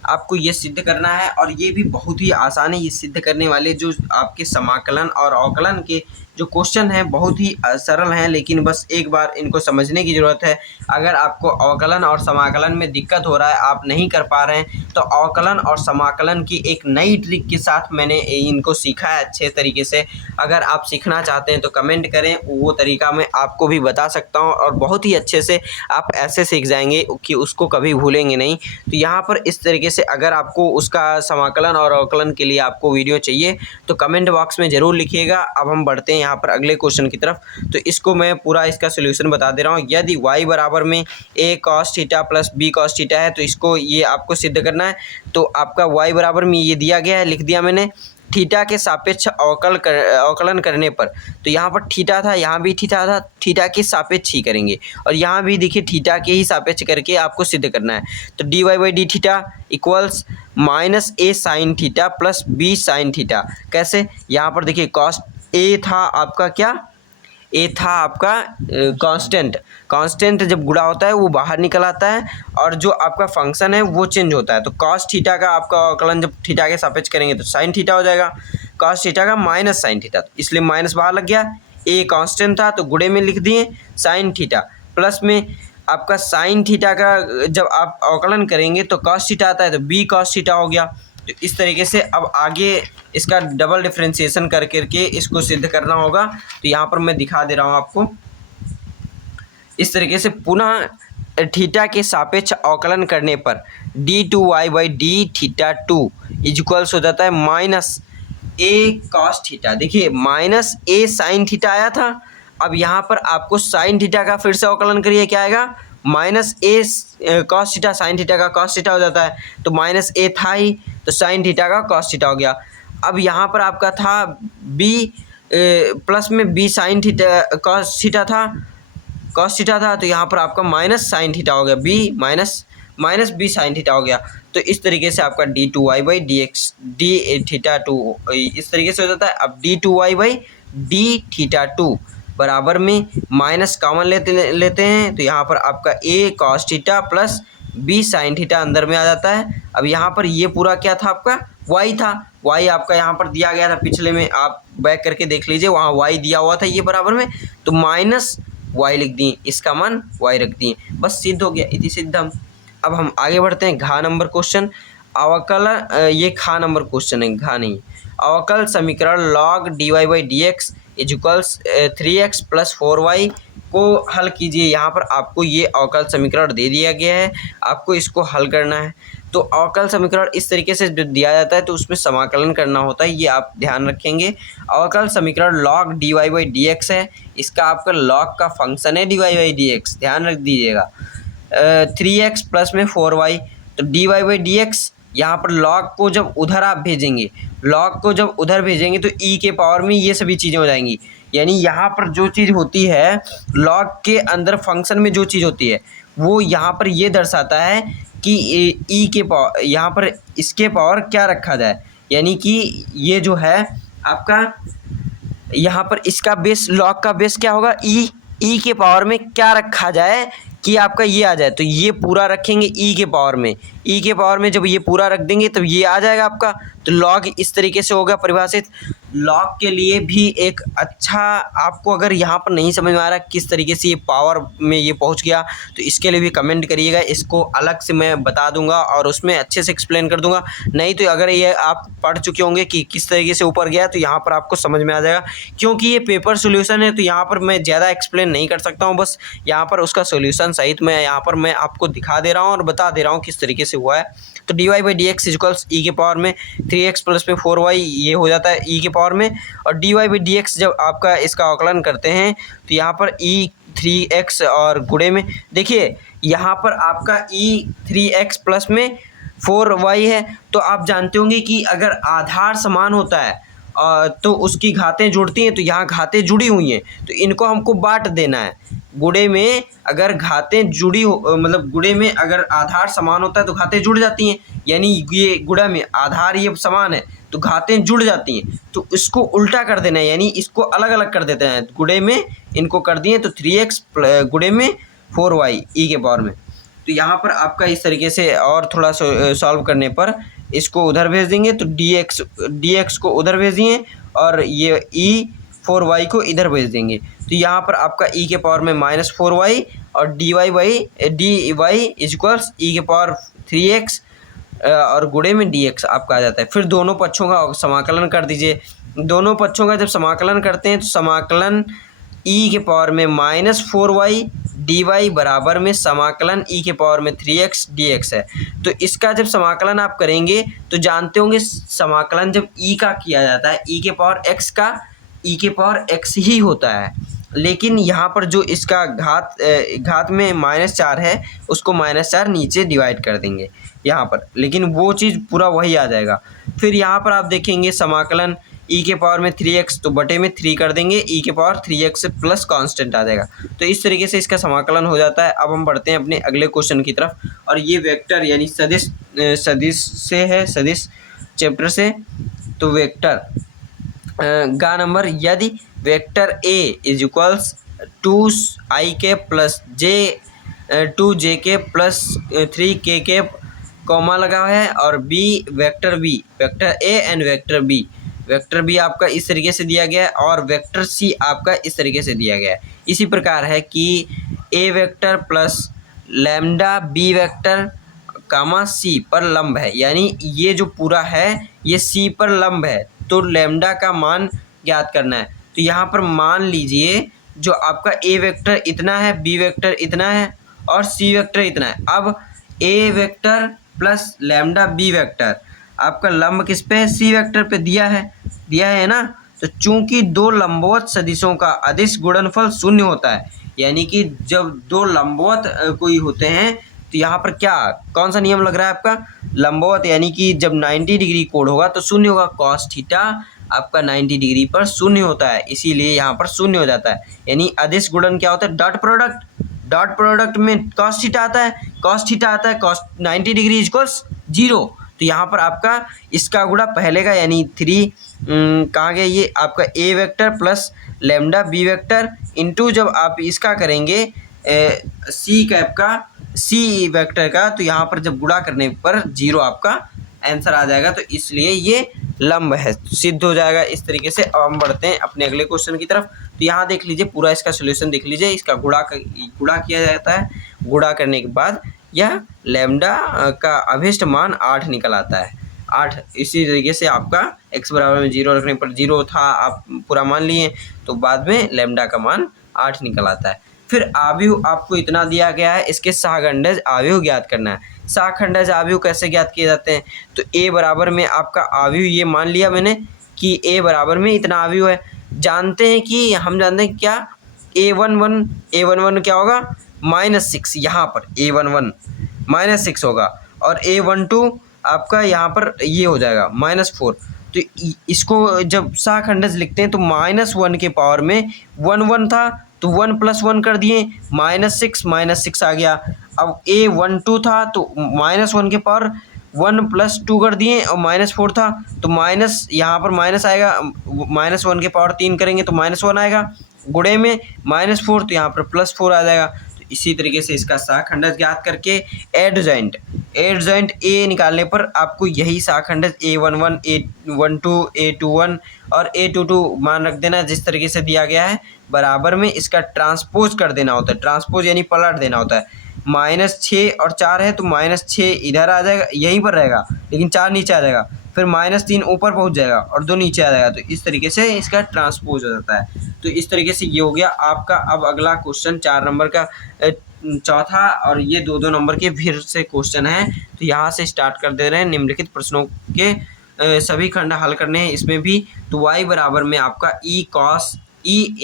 आपको ये सिद्ध करना है और ये भी बहुत ही आसान है। ये सिद्ध करने वाले जो आपके समाकलन और अवकलन के जो क्वेश्चन हैं बहुत ही सरल हैं, लेकिन बस एक बार इनको समझने की ज़रूरत है। अगर आपको अवकलन और समाकलन में दिक्कत हो रहा है, आप नहीं कर पा रहे हैं, तो अवकलन और समाकलन की एक नई ट्रिक के साथ मैंने इनको सीखा है अच्छे तरीके से। अगर आप सीखना चाहते हैं तो कमेंट करें, वो तरीका मैं आपको भी बता सकता हूँ और बहुत ही अच्छे से आप ऐसे सीख जाएंगे कि उसको कभी भूलेंगे नहीं। तो यहाँ पर इस तरीके से अगर आपको उसका समाकलन और अवकलन के लिए आपको वीडियो चाहिए तो कमेंट बॉक्स में ज़रूर लिखिएगा। अब हम बढ़ते हैं यहाँ पर अगले क्वेश्चन की तरफ। तो इसको मैं पूरा इसका सोल्यूशन बता दे रहा हूँ। यदि y बराबर में a cos theta plus b cos theta है, तो इसको ये आपको सिद्ध करना है। तो आपका y बराबर में ये दिया गया है, लिख दिया मैंने, थीटा के सापेक्ष अवकलन करने पर, तो यहाँ पर थीटा था, यहाँ भी थीटा था, थीटा के सापेक्ष ही करेंगे और यहाँ भी देखिए थीटा के ही सापेक्ष करके आपको सिद्ध करना है। तो dy/d theta equals -a sine theta plus b sine theta. कैसे, यहाँ पर देखिए कॉस a था आपका क्या, ए था आपका कांस्टेंट जब गुणा होता है वो बाहर निकल आता है और जो आपका फंक्शन है वो चेंज होता है। तो कॉस थीटा का आपका अवकलन जब थीटा के सापेक्ष करेंगे तो साइन थीटा हो जाएगा, कॉस थीटा का माइनस साइन थीटा, इसलिए माइनस बाहर लग गया। ए कांस्टेंट था तो गुणे में लिख दिए साइन थीटा, प्लस में आपका साइन थीटा का जब आप अवकलन करेंगे तो कॉस थीटा आता है तो बी कॉस थीटा हो गया। तो इस तरीके से अब आगे इसका डबल डिफरेंशिएशन कर करके इसको सिद्ध करना होगा। तो यहाँ पर मैं दिखा दे रहा हूँ आपको, इस तरीके से पुनः थीटा के सापेक्ष अवकलन करने पर d2y/d थीटा 2 इक्वल्स हो जाता है -a cos थीटा। देखिए -a साइन थीटा आया था, अब यहाँ पर आपको साइन थीटा का फिर से अवकलन करिए, क्या आएगा -a cos theta, sine theta का cos थीटा हो जाता है, तो -a था ही तो साइन थीटा का cos थीटा हो गया। अब यहाँ पर आपका था b प्लस में b sine theta cos theta था, तो यहाँ पर आपका माइनस साइन थीटा हो गया, b minus b sine theta हो गया। तो इस तरीके से आपका d2y/dx d थीटा 2 इस तरीके से हो जाता है। अब d2y/d थीटा 2 बराबर में माइनस कॉमन लेते हैं, तो यहाँ पर आपका a cos theta plus b sine theta अंदर में आ जाता है। अब यहाँ पर ये पूरा क्या था आपका y था, y आपका यहाँ पर दिया गया था, पिछले में आप बैक करके देख लीजिए, वहाँ y दिया हुआ था ये बराबर में, तो माइनस y लिख दिए, इसका मान y रख दिए, बस सिद्ध हो गया, इति सिद्धम। अब हम आगे बढ़ते हैं, घा नंबर क्वेश्चन अवकल, ये खा नंबर क्वेश्चन है, घा नहीं। अवकल समीकरण log dy/dx equals 3x plus 4y को हल कीजिए। यहाँ पर आपको ये अवकल समीकरण दे दिया गया है, आपको इसको हल करना है। तो अवकल समीकरण इस तरीके से दिया जाता है तो उसमें समाकलन करना होता है, ये आप ध्यान रखेंगे। अवकल समीकरण log dy/dx है, इसका आपका log का फंक्शन है dy/dx, ध्यान रख दीजिएगा। 3x प्लस में 4y, तो dy/dx यहाँ पर log को जब उधर आप भेजेंगे, log को जब उधर भेजेंगे तो e के पावर में ये सभी चीज़ें हो जाएंगी। यानी यहाँ पर जो चीज़ होती है log के अंदर फंक्शन में जो चीज़ होती है वो यहाँ पर ये दर्शाता है कि e के पावर, यहाँ पर इसके पावर क्या रखा जाए, यानी कि ये जो है आपका यहाँ पर इसका बेस, log का बेस क्या होगा, e के पावर में क्या रखा जाए कि आपका ये आ जाए, तो ये पूरा रखेंगे e के पावर में, ई के पावर में जब ये पूरा रख देंगे तब ये आ जाएगा आपका। तो लॉग इस तरीके से होगा परिभाषित। लॉग के लिए भी एक अच्छा, आपको अगर यहाँ पर नहीं समझ में आ रहा किस तरीके से ये पावर में ये पहुँच गया तो इसके लिए भी कमेंट करिएगा, इसको अलग से मैं बता दूंगा और उसमें अच्छे से एक्सप्लेन कर दूंगा। नहीं तो अगर ये आप पढ़ चुके होंगे कि किस तरीके से ऊपर गया तो यहाँ पर आपको समझ में आ जाएगा। क्योंकि ये पेपर सोल्यूशन है तो यहाँ पर मैं ज़्यादा एक्सप्लेन नहीं कर सकता हूँ, बस यहाँ पर उसका सोल्यूशन सहित मैं यहाँ पर मैं आपको दिखा दे रहा हूँ और बता दे रहा हूँ किस तरीके से हुआ है। तो D Y by D X equals E के पावर में 3x प्लस में 4y ये हो जाता है ई के पावर में। और d Y by D x जब आपका इसका आकलन करते हैं तो यहाँ पर ई 3x और गुणे में देखिए यहाँ पर आपका ई 3x प्लस में 4y है। तो आप जानते होंगे कि अगर आधार समान होता है तो उसकी घातें जुड़ती हैं, तो यहाँ घातें जुड़ी हुई हैं तो इनको हमको बांट देना है। गुणे में अगर घातें जुड़ी हो, मतलब गुणे में अगर आधार समान होता है तो घातें जुड़ जाती हैं, यानी ये गुणा में आधार ये समान है तो घातें जुड़ जाती हैं। तो इसको उल्टा कर देना है, यानी इसको अलग अलग कर देते हैं। गुणे में इनको कर दिए तो 3x गुणे में 4y ई के पावर में। तो यहाँ पर आपका इस तरीके से और थोड़ा सॉल्व करने पर इसको उधर भेज देंगे तो dx को उधर भेज दिए और ये ई 4y को इधर भेज देंगे। तो यहाँ पर आपका ई के पावर में -4y और d Y is equals E के पावर 3x और गुणे में dx आपका आ जाता है। फिर दोनों पक्षों का समाकलन कर दीजिए। दोनों पक्षों का जब समाकलन करते हैं तो समाकलन ई के पावर में -4y डी वाई बराबर में समाकलन ई के पावर में 3x dx है। तो इसका जब समाकलन आप करेंगे तो जानते होंगे समाकलन जब ई का किया जाता है ई के पावर x का ई के पावर x ही होता है, लेकिन यहाँ पर जो इसका घात में -4 है उसको -4 नीचे डिवाइड कर देंगे यहाँ पर, लेकिन वो चीज़ पूरा वही आ जाएगा। फिर यहाँ पर आप देखेंगे समाकलन ई के पावर में 3x तो बटे में 3 कर देंगे, ई के पावर 3x से प्लस कांस्टेंट आ जाएगा। तो इस तरीके से इसका समाकलन हो जाता है। अब हम बढ़ते हैं अपने अगले क्वेश्चन की तरफ, और ये वेक्टर यानी सदिश से है, सदिश चैप्टर से। तो वेक्टर का नंबर यदि vector a is equals 2i plus 2j plus 3k comma लगा हुआ है, और b vector a and vector b आपका इस तरीके से दिया गया है और वेक्टर सी आपका इस तरीके से दिया गया है। इसी प्रकार है कि A vector plus lambda B vector comma C पर लंब है, यानी ये जो पूरा है ये सी पर लंब है, तो लैम्डा का मान ज्ञात करना है। तो यहाँ पर मान लीजिए जो आपका ए वेक्टर इतना है, बी वेक्टर इतना है और सी वेक्टर इतना है। अब A vector plus lambda B vector आपका लंब किस पे है? सी वेक्टर पे दिया है ना। तो चूंकि दो लंबवत सदिशों का अदिश गुणनफल शून्य होता है, यानी कि जब दो लंबवत कोई होते हैं तो यहाँ पर कौन सा नियम लग रहा है आपका? लंबवत, यानी कि जब 90 डिग्री कोण होगा तो शून्य होगा। कॉस थीटा आपका 90 डिग्री पर शून्य होता है, इसीलिए यहाँ पर शून्य हो जाता है। यानी अदिश गुणन क्या होता है? डॉट प्रोडक्ट में कॉस थीटा आता है, कॉस 90 डिग्री इक्वल्स 0। तो यहाँ पर आपका इसका गुणा पहले का यानी 3 कहाँ गया? ये आपका A vector plus lambda B vector into जब आप इसका करेंगे सी वेक्टर का, तो यहाँ पर जब गुणा करने पर 0 आपका आंसर आ जाएगा। तो इसलिए ये लंब है, सिद्ध हो जाएगा इस तरीके से। अब हम बढ़ते हैं अपने अगले क्वेश्चन की तरफ। तो यहाँ देख लीजिए, पूरा इसका सॉल्यूशन देख लीजिए। इसका गुणा किया जाता है, गुणा करने के बाद यह लैम्डा का अभिष्ट मान 8 निकल आता है। 8 इसी तरीके से आपका x बराबर में 0 रखने पर 0 था, आप पूरा मान लिए, तो बाद में लैम्डा का मान 8 निकल आता है। फिर आव्यूह आपको इतना दिया गया है, इसके सहखंडज आव्यूह ज्ञात करना है। सहखंडज आव्यूह कैसे ज्ञात किए जाते हैं? तो a बराबर में आपका आव्यूह ये मान लिया मैंने कि a बराबर में इतना आव्यूह है। हम जानते हैं क्या? a11 क्या होगा? -6। यहाँ पर a11 -6 होगा और a12 आपका यहाँ पर ये हो जाएगा -4। तो इसको जब सहखंडज लिखते हैं तो -1 के पावर में 1 था तो 1 + 1 कर दिए, -6 आ गया। अब a12 था तो -1 के पावर 1 + 2 कर दिए और -4 था तो माइनस, यहाँ पर माइनस आएगा, -1 के पावर 3 करेंगे तो -1 आएगा, गुणे में -4 तो यहाँ पर +4 आ जाएगा। तो इसी तरीके से इसका सहखंडज ज्ञात करके एडजॉइंट ए निकालने पर आपको यही शाखंड A11, A12, A21 और A22 मान रख देना जिस तरीके से दिया गया है। बराबर में इसका ट्रांसपोज कर देना होता है, ट्रांसपोज यानी पलट देना होता है। -6 और 4 है तो -6 इधर आ जाएगा, यहीं पर रहेगा, लेकिन 4 नीचे आ जाएगा। फिर -3 ऊपर पहुंच जाएगा और 2 नीचे आ जाएगा। तो इस तरीके से इसका ट्रांसपोज हो जाता है। तो इस तरीके से ये हो गया आपका। अब अगला क्वेश्चन 4 नंबर का चौथा, और ये 2-2 नंबर के फिर से क्वेश्चन है। तो यहाँ से स्टार्ट कर दे रहे हैं। निम्नलिखित प्रश्नों के सभी खंड हल करने हैं इसमें भी। तो y बराबर में आपका E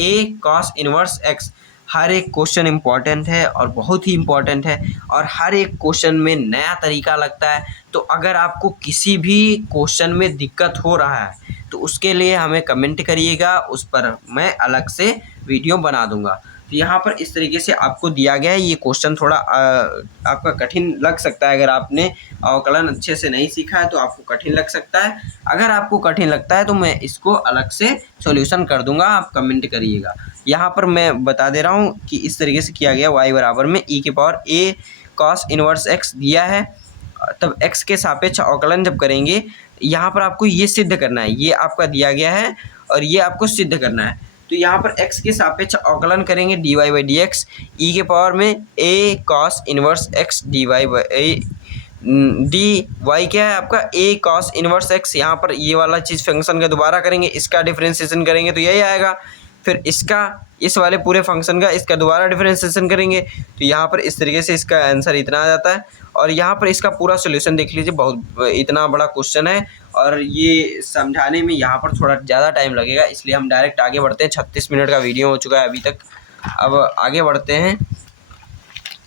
a cos inverse x। हर एक क्वेश्चन इम्पॉर्टेंट है और बहुत ही इम्पॉर्टेंट है, और हर एक क्वेश्चन में नया तरीका लगता है। तो अगर आपको किसी भी क्वेश्चन में दिक्कत हो रहा है तो उसके लिए हमें कमेंट करिएगा, उस पर मैं अलग से वीडियो बना दूंगा। तो यहाँ पर इस तरीके से आपको दिया गया है। ये क्वेश्चन थोड़ा आपका कठिन लग सकता है। अगर आपने अवकलन अच्छे से नहीं सीखा है तो आपको कठिन लग सकता है। अगर आपको कठिन लगता है तो मैं इसको अलग से सॉल्यूशन कर दूंगा, आप कमेंट करिएगा। यहाँ पर मैं बता दे रहा हूँ कि इस तरीके से किया गया। y बराबर में e cos इनवर्स x दिया है, तब x के सापेक्ष अवकलन जब करेंगे, यहाँ पर आपको ये सिद्ध करना है। ये आपका दिया गया है और ये आपको सिद्ध करना है। तो यहाँ पर x के सापेक्ष अवकलन करेंगे dy/dx e a cos inverse x dy क्या है आपका a cos इनवर्स x। यहाँ पर ये वाला चीज़ फंक्शन का दोबारा करेंगे, इसका डिफरेंशिएशन करेंगे तो यही आएगा। फिर इसका, इस वाले पूरे फंक्शन का इसका दोबारा डिफरेंशिएशन करेंगे तो यहाँ पर इस तरीके से इसका आंसर इतना आ जाता है। और यहाँ पर इसका पूरा सॉल्यूशन देख लीजिए, बहुत इतना बड़ा क्वेश्चन है और ये समझाने में यहाँ पर थोड़ा ज़्यादा टाइम लगेगा, इसलिए हम डायरेक्ट आगे बढ़ते हैं। 36 मिनट का वीडियो हो चुका है अभी तक। अब आगे बढ़ते हैं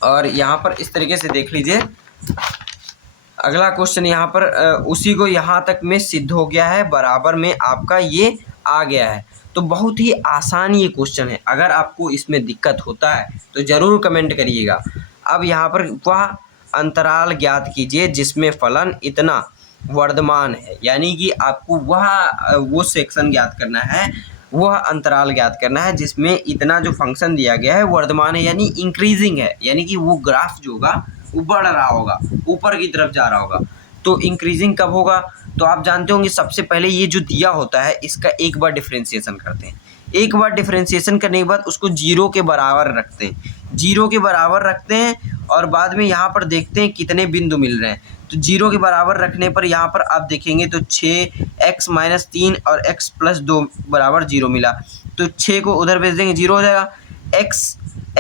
और यहाँ पर इस तरीके से देख लीजिए। अगला क्वेश्चन यहाँ पर उसी को यहाँ तक में सिद्ध हो गया है, बराबर में आपका ये आ गया है। तो बहुत ही आसान ये क्वेश्चन है। अगर आपको इसमें दिक्कत होता है तो ज़रूर कमेंट करिएगा। अब यहाँ पर वह अंतराल ज्ञात कीजिए जिसमें फलन इतना वर्धमान है, यानी कि आपको वो सेक्शन ज्ञात करना है, वह अंतराल ज्ञात करना है जिसमें इतना जो फंक्शन दिया गया है वर्धमान है, यानी इंक्रीजिंग है, यानी कि वो ग्राफ जो होगा वो बढ़ रहा होगा, ऊपर की तरफ जा रहा होगा। तो इंक्रीजिंग कब होगा? तो आप जानते होंगे सबसे पहले ये जो दिया होता है इसका एक बार डिफरेंशिएशन करते हैं। एक बार डिफरेंशिएशन करने के बाद उसको 0 के बराबर रखते हैं, 0 के बराबर रखते हैं और बाद में यहाँ पर देखते हैं कितने बिंदु मिल रहे हैं। तो 0 के बराबर रखने पर यहाँ पर आप देखेंगे तो 6x - 3 और x + 2 बराबर 0 मिला। तो 6 को उधर भेज देंगे, 0 हो जाएगा।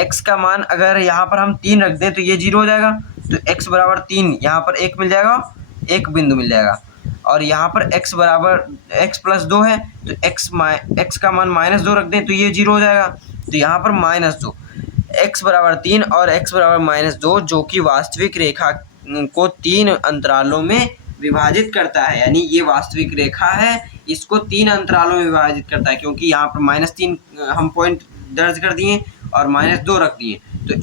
x का मान अगर यहाँ पर हम 3 रख दें तो ये 0 हो जाएगा। तो x बराबर 3, यहाँ पर 1 मिल जाएगा, 1 बिंदु मिल जाएगा। और यहाँ पर x बराबर x + 2 है तो x का मान -2 रख दें तो ये 0 हो जाएगा। तो यहाँ पर -2, x बराबर 3 और x बराबर -2, जो कि वास्तविक रेखा को 3 अंतरालों में विभाजित करता है। यानी ये वास्तविक रेखा है, इसको 3 अंतरालों में विभाजित करता है, क्योंकि यहाँ पर -3 हम पॉइंट दर्ज कर दिए और -2 रख दिए। तो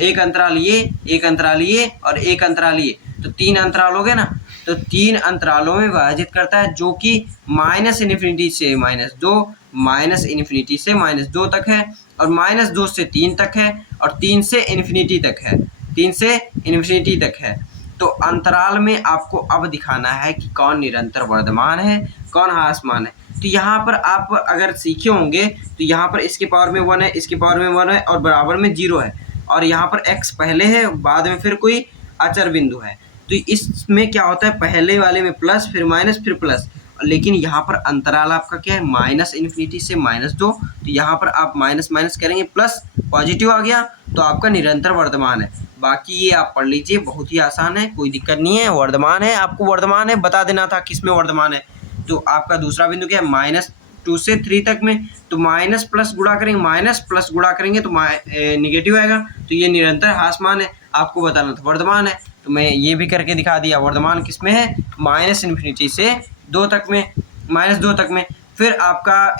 एक अंतराल ये, एक अंतराल ये और एक अंतराल ये, तो 3 अंतराल हो गए ना। तो 3 अंतरालों में विभाजित करता है, जो कि -∞ से -2, -∞ से -2 तक है, और -2 से 3 तक है, और 3 से ∞ तक है, 3 से ∞ तक है। तो अंतराल में आपको अब दिखाना है कि कौन निरंतर वर्धमान है, कौन ह्रासमान है। तो यहाँ पर आप अगर सीखे होंगे तो यहाँ पर इसके पावर में 1 है, इसके पावर में 1 है और बराबर में 0 है, और यहाँ पर x पहले है, बाद में फिर कोई अचर बिंदु है। तो इसमें क्या होता है, पहले वाले में प्लस, फिर माइनस, फिर प्लस, लेकिन यहाँ पर अंतराल आपका क्या है, -∞ से -2। तो यहाँ पर आप माइनस माइनस करेंगे, प्लस पॉजिटिव आ गया तो आपका निरंतर वर्धमान है। बाकी ये आप पढ़ लीजिए, बहुत ही आसान है, कोई दिक्कत नहीं है। वर्धमान है, आपको वर्धमान है बता देना था किस में वर्धमान है। तो आपका दूसरा बिंदु क्या है, -2 से 3 तक में। तो माइनस प्लस गुणा करेंगे, माइनस प्लस गुणा करेंगे तो निगेटिव आएगा, तो ये निरंतर ह्रासमान है, आपको बताना था वर्धमान है। तो मैं ये भी करके दिखा दिया, वर्धमान किस में है, -∞ से 2 तक में, -2 तक में। फिर आपका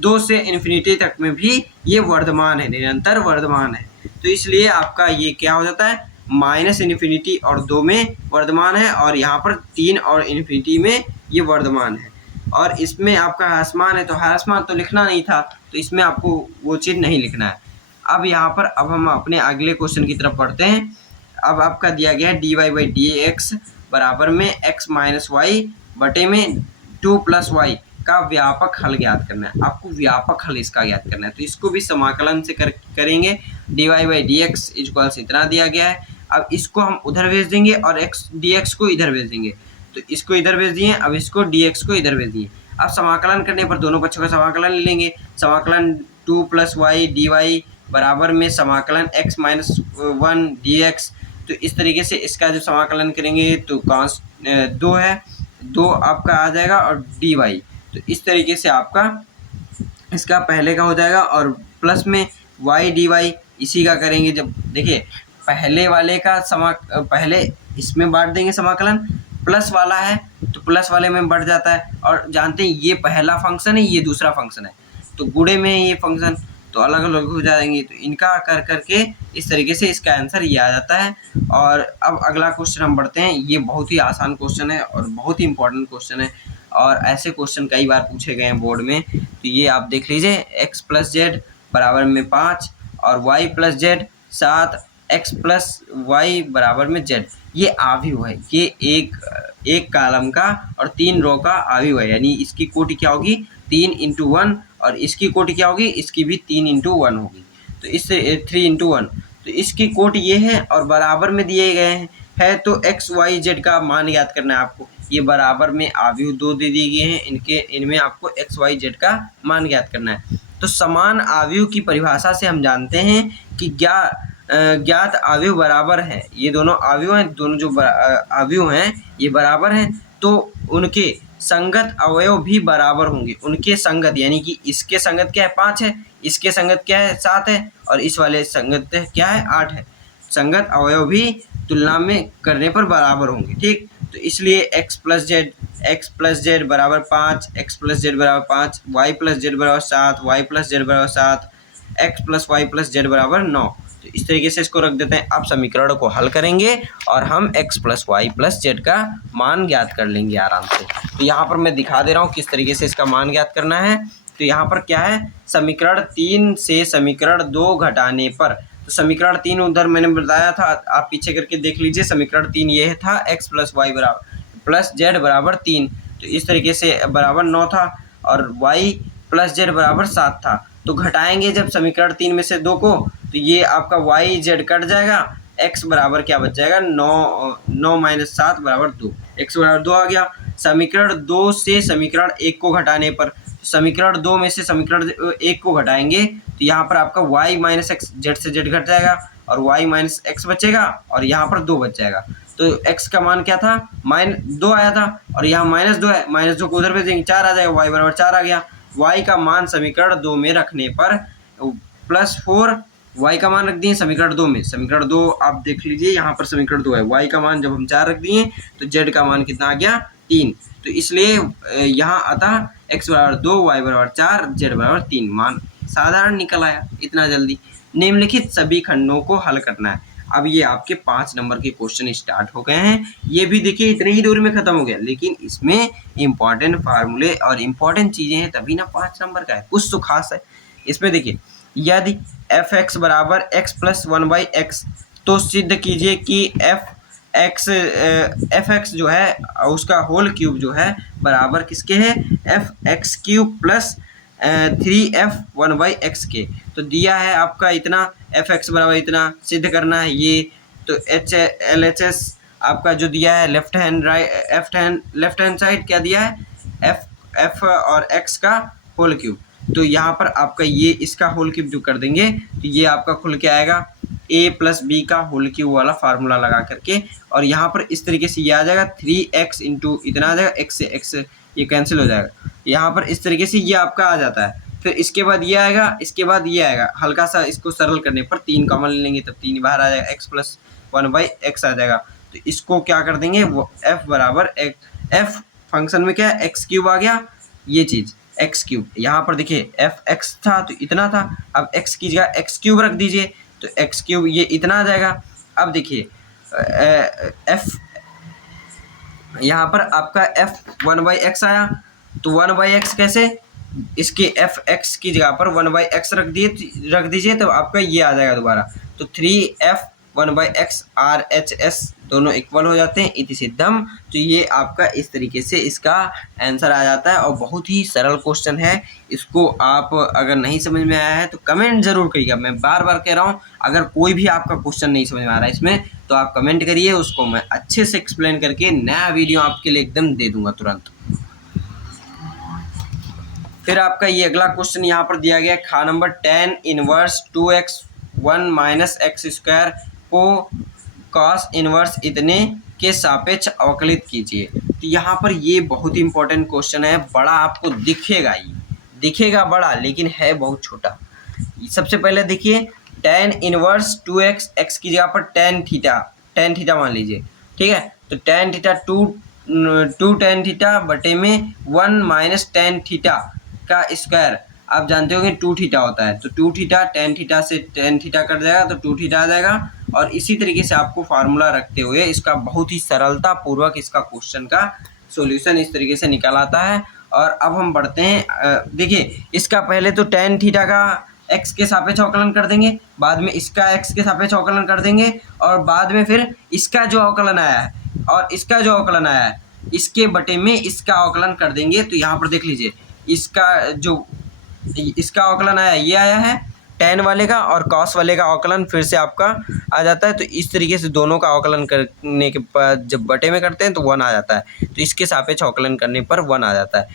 2 से ∞ तक में भी ये वर्धमान है, निरंतर वर्धमान है। तो इसलिए आपका ये क्या हो जाता है, -∞ और 2 में वर्धमान है, और यहाँ पर 3 और ∞ में ये वर्धमान है। और इसमें आपका ह्रासमान है, तो ह्रासमान तो लिखना नहीं था, तो इसमें आपको वो चीज़ नहीं लिखना है। अब यहाँ पर अब हम अपने अगले क्वेश्चन की तरफ बढ़ते हैं। अब आपका दिया गया है dy बाई डी एक्स बराबर में x माइनस वाई बटे में 2 प्लस वाई का व्यापक हल ज्ञात करना है। आपको व्यापक हल इसका ज्ञात करना है, तो इसको भी समाकलन से करेंगे। dy by D X equals इतना दिया गया है। अब इसको हम उधर भेज देंगे और x dx को इधर भेज देंगे, तो इसको इधर भेज दिए, अब इसको dx को इधर भेज दिए। अब समाकलन करने पर दोनों पक्षों का समाकलन ले लेंगे। समाकलन 2 प्लस वाई डी वाई बराबर में समाकलन x माइनस 1 डी एक्स। तो इस तरीके से इसका जो समाकलन करेंगे तो कॉन्स 2 है, 2 आपका आ जाएगा और डी वाई। तो इस तरीके से आपका इसका पहले का हो जाएगा और प्लस में y डी वाई इसी का करेंगे। जब देखिए पहले वाले का पहले इसमें बांट देंगे समाकलन, प्लस वाला है तो प्लस वाले में बढ़ जाता है, और जानते हैं ये पहला फंक्शन है, ये दूसरा फंक्शन है, तो गुणे में ये फंक्शन तो अलग अलग हो जाएंगे। तो इनका कर करके इस तरीके से इसका आंसर ये आ जाता है। और अब अगला क्वेश्चन हम बढ़ते हैं। ये बहुत ही आसान क्वेश्चन है और बहुत ही इंपॉर्टेंट क्वेश्चन है, और ऐसे क्वेश्चन कई बार पूछे गए हैं बोर्ड में। तो ये आप देख लीजिए, x प्लस जेड बराबर में 5 और y plus z 7, x plus y बराबर में z। ये आव्यूह है, ये एक कॉलम का और 3 रो का आव्यूह है, यानी इसकी कोटि क्या होगी 3 इंटू 1, और इसकी कोटि क्या होगी, इसकी भी 3 इंटू 1 होगी, तो इससे 3 इंटू 1। तो इसकी कोटि ये है और बराबर में दिए गए हैं, तो x y z का मान याद करना है आपको। ये बराबर में आव्यूह 2 दे दिए गए हैं, इनमें आपको x y z का मान याद करना है। तो समान आव्यूह की परिभाषा से हम जानते हैं कि ज्ञात आव्यूह बराबर है। ये दोनों आव्यूह हैं, दोनों जो आव्यूह हैं ये बराबर हैं, तो उनके संगत अवयव भी बराबर होंगे। उनके संगत यानी कि इसके संगत क्या है 5 है, इसके संगत क्या है 7 है, और इस वाले संगत क्या है 8 है। संगत अवयव भी तुलना में करने पर बराबर होंगे, ठीक। तो इसलिए x प्लस जेड बराबर 5, x प्लस जेड बराबर 5, y प्लस जेड बराबर 7, y प्लस जेड बराबर 7, x plus y plus z बराबर 9। तो इस तरीके से इसको रख देते हैं। अब समीकरण को हल करेंगे और हम x plus y plus z का मान ज्ञात कर लेंगे आराम से। तो यहाँ पर मैं दिखा दे रहा हूँ किस तरीके से इसका मान ज्ञात करना है। तो यहाँ पर क्या है, समीकरण 3 से समीकरण 2 घटाने पर, तो समीकरण 3 उधर मैंने बताया था, आप पीछे करके देख लीजिए। समीकरण 3 ये था x प्लस वाई बराबर प्लस जेड बराबर 3, तो इस तरीके से बराबर 9 था, और y प्लस जेड बराबर 7 था। तो घटाएंगे जब समीकरण 3 में से 2 को, तो ये आपका y z कट जाएगा, x बराबर क्या बच जाएगा 9 माइनस 7 बराबर 2, x बराबर 2 आ गया। समीकरण 2 से समीकरण 1 को घटाने पर, समीकरण 2 में से समीकरण 1 को घटाएंगे, तो यहाँ पर आपका y माइनस एक्स, जेड से जेड घट जाएगा और y माइनस एक्स बचेगा, और यहाँ पर 2 बच जाएगा। तो x का मान क्या था -2 आया था, और यहाँ -2 है, -2 को उधर भेज देंगे 4 आ जाएगा, y बराबर 4 आ गया। y का मान समीकरण 2 में रखने पर +4, y का मान रख दिए समीकरण 2 में। समीकरण 2 आप देख लीजिए, यहाँ पर समीकरण 2 है, y का मान जब हम 4 रख दिए तो z का मान कितना आ गया 3। तो इसलिए यहाँ अतः x बराबर 2, y बराबर 4, z बराबर 3 मान साधारण निकल आया इतना जल्दी। निम्नलिखित सभी खंडों को हल करना है। अब ये आपके 5 नंबर के क्वेश्चन स्टार्ट हो गए हैं। ये भी देखिए इतने ही दूर में खत्म हो गया, लेकिन इसमें इंपॉर्टेंट फार्मूले और इम्पॉर्टेंट चीज़ें हैं, तभी ना 5 नंबर का है, कुछ तो खास है इसमें। देखिए यदि एफ एक्स बराबर एक्स प्लस 1/x, तो सिद्ध कीजिए कि एफ एक्स जो है उसका होल क्यूब जो है बराबर किसके है, F x cube plus 3f 1/x के। तो दिया है आपका इतना, एफ एक्स बराबर इतना सिद्ध करना है ये। तो LHS आपका जो दिया है लेफ्ट हैंड साइड क्या दिया है, एफ और x का होल क्यूब। तो यहाँ पर आपका ये इसका होल क्यूब जो कर देंगे तो ये आपका खुल के आएगा a प्लस बी का होल क्यूब वाला फार्मूला लगा करके, और यहाँ पर इस तरीके से ये आ जाएगा 3x इंटू इतना आ जाएगा, x से x ये कैंसिल हो जाएगा। यहाँ पर इस तरीके से ये आपका आ जाता है। फिर इसके बाद ये आएगा, इसके बाद ये आएगा, हल्का सा इसको सरल करने पर 3 कॉमन ले लेंगे, तब 3 बाहर आ जाएगा, x प्लस 1/x आ जाएगा। तो इसको क्या कर देंगे, वो f बराबर f फंक्शन में क्या है x क्यूब आ गया, ये चीज़ x क्यूब। यहाँ पर देखिए एफ एक्स था तो इतना था, अब x की जगह x क्यूब रख दीजिए, तो x क्यूब ये इतना आ जाएगा। अब देखिए f यहाँ पर आपका f 1/x आया, तो 1/x कैसे, इसके एफ एक्स की जगह पर 1/x रख दीजिए, तो आपका ये आ जाएगा दोबारा। तो 3f 1/x RHS दोनों इक्वल हो जाते हैं, इति सिद्धम। तो ये आपका इस तरीके से इसका आंसर आ जाता है और बहुत ही सरल क्वेश्चन है। इसको आप अगर नहीं समझ में आया है तो कमेंट ज़रूर करिएगा। मैं बार बार कह रहा हूँ, अगर कोई भी आपका क्वेश्चन नहीं समझ में आ रहा है इसमें तो आप कमेंट करिए, उसको मैं अच्छे से एक्सप्लेन करके नया वीडियो आपके लिए एकदम दे दूँगा तुरंत। फिर आपका ये अगला क्वेश्चन यहाँ पर दिया गया, खा number 10 inverse 2x 1 - x square को कॉस इनवर्स इतने के सापेक्ष अवकलित कीजिए। तो यहाँ पर ये बहुत ही इंपॉर्टेंट क्वेश्चन है। बड़ा आपको दिखेगा, ये दिखेगा बड़ा लेकिन है बहुत छोटा। सबसे पहले देखिए, tan इनवर्स 2x, x की जगह पर tan थीटा मान लीजिए, ठीक है। तो tan थीटा 2 tan थीटा बटे में 1 - tan थीटा का स्क्वायर। आप जानते होंगे 2 थीटा होता है, तो 2 थीटा tan थीटा से tan थीटा कट जाएगा तो 2 थीटा आ जाएगा। और इसी तरीके से आपको फार्मूला रखते हुए इसका बहुत ही सरलता पूर्वक इसका क्वेश्चन का सॉल्यूशन इस तरीके से निकल आता है। और अब हम बढ़ते हैं, देखिए इसका पहले तो tan थीटा का x के सापेक्ष अवकलन कर देंगे, बाद में इसका x के सापेक्ष अवकलन कर देंगे, और बाद में फिर इसका जो अवकलन आया है और इसका जो अवकलन आया है इसके बटे में इसका अवकलन कर देंगे। तो यहाँ पर देख लीजिए, इसका अवकलन आया, ये आया है tan वाले का, और cos वाले का अवकलन फिर से आपका आ जाता है। तो इस तरीके से दोनों का अवकलन करने के बाद जब बटे में करते हैं तो 1 आ जाता है, तो इसके सापेक्ष अवकलन करने पर 1 आ जाता है।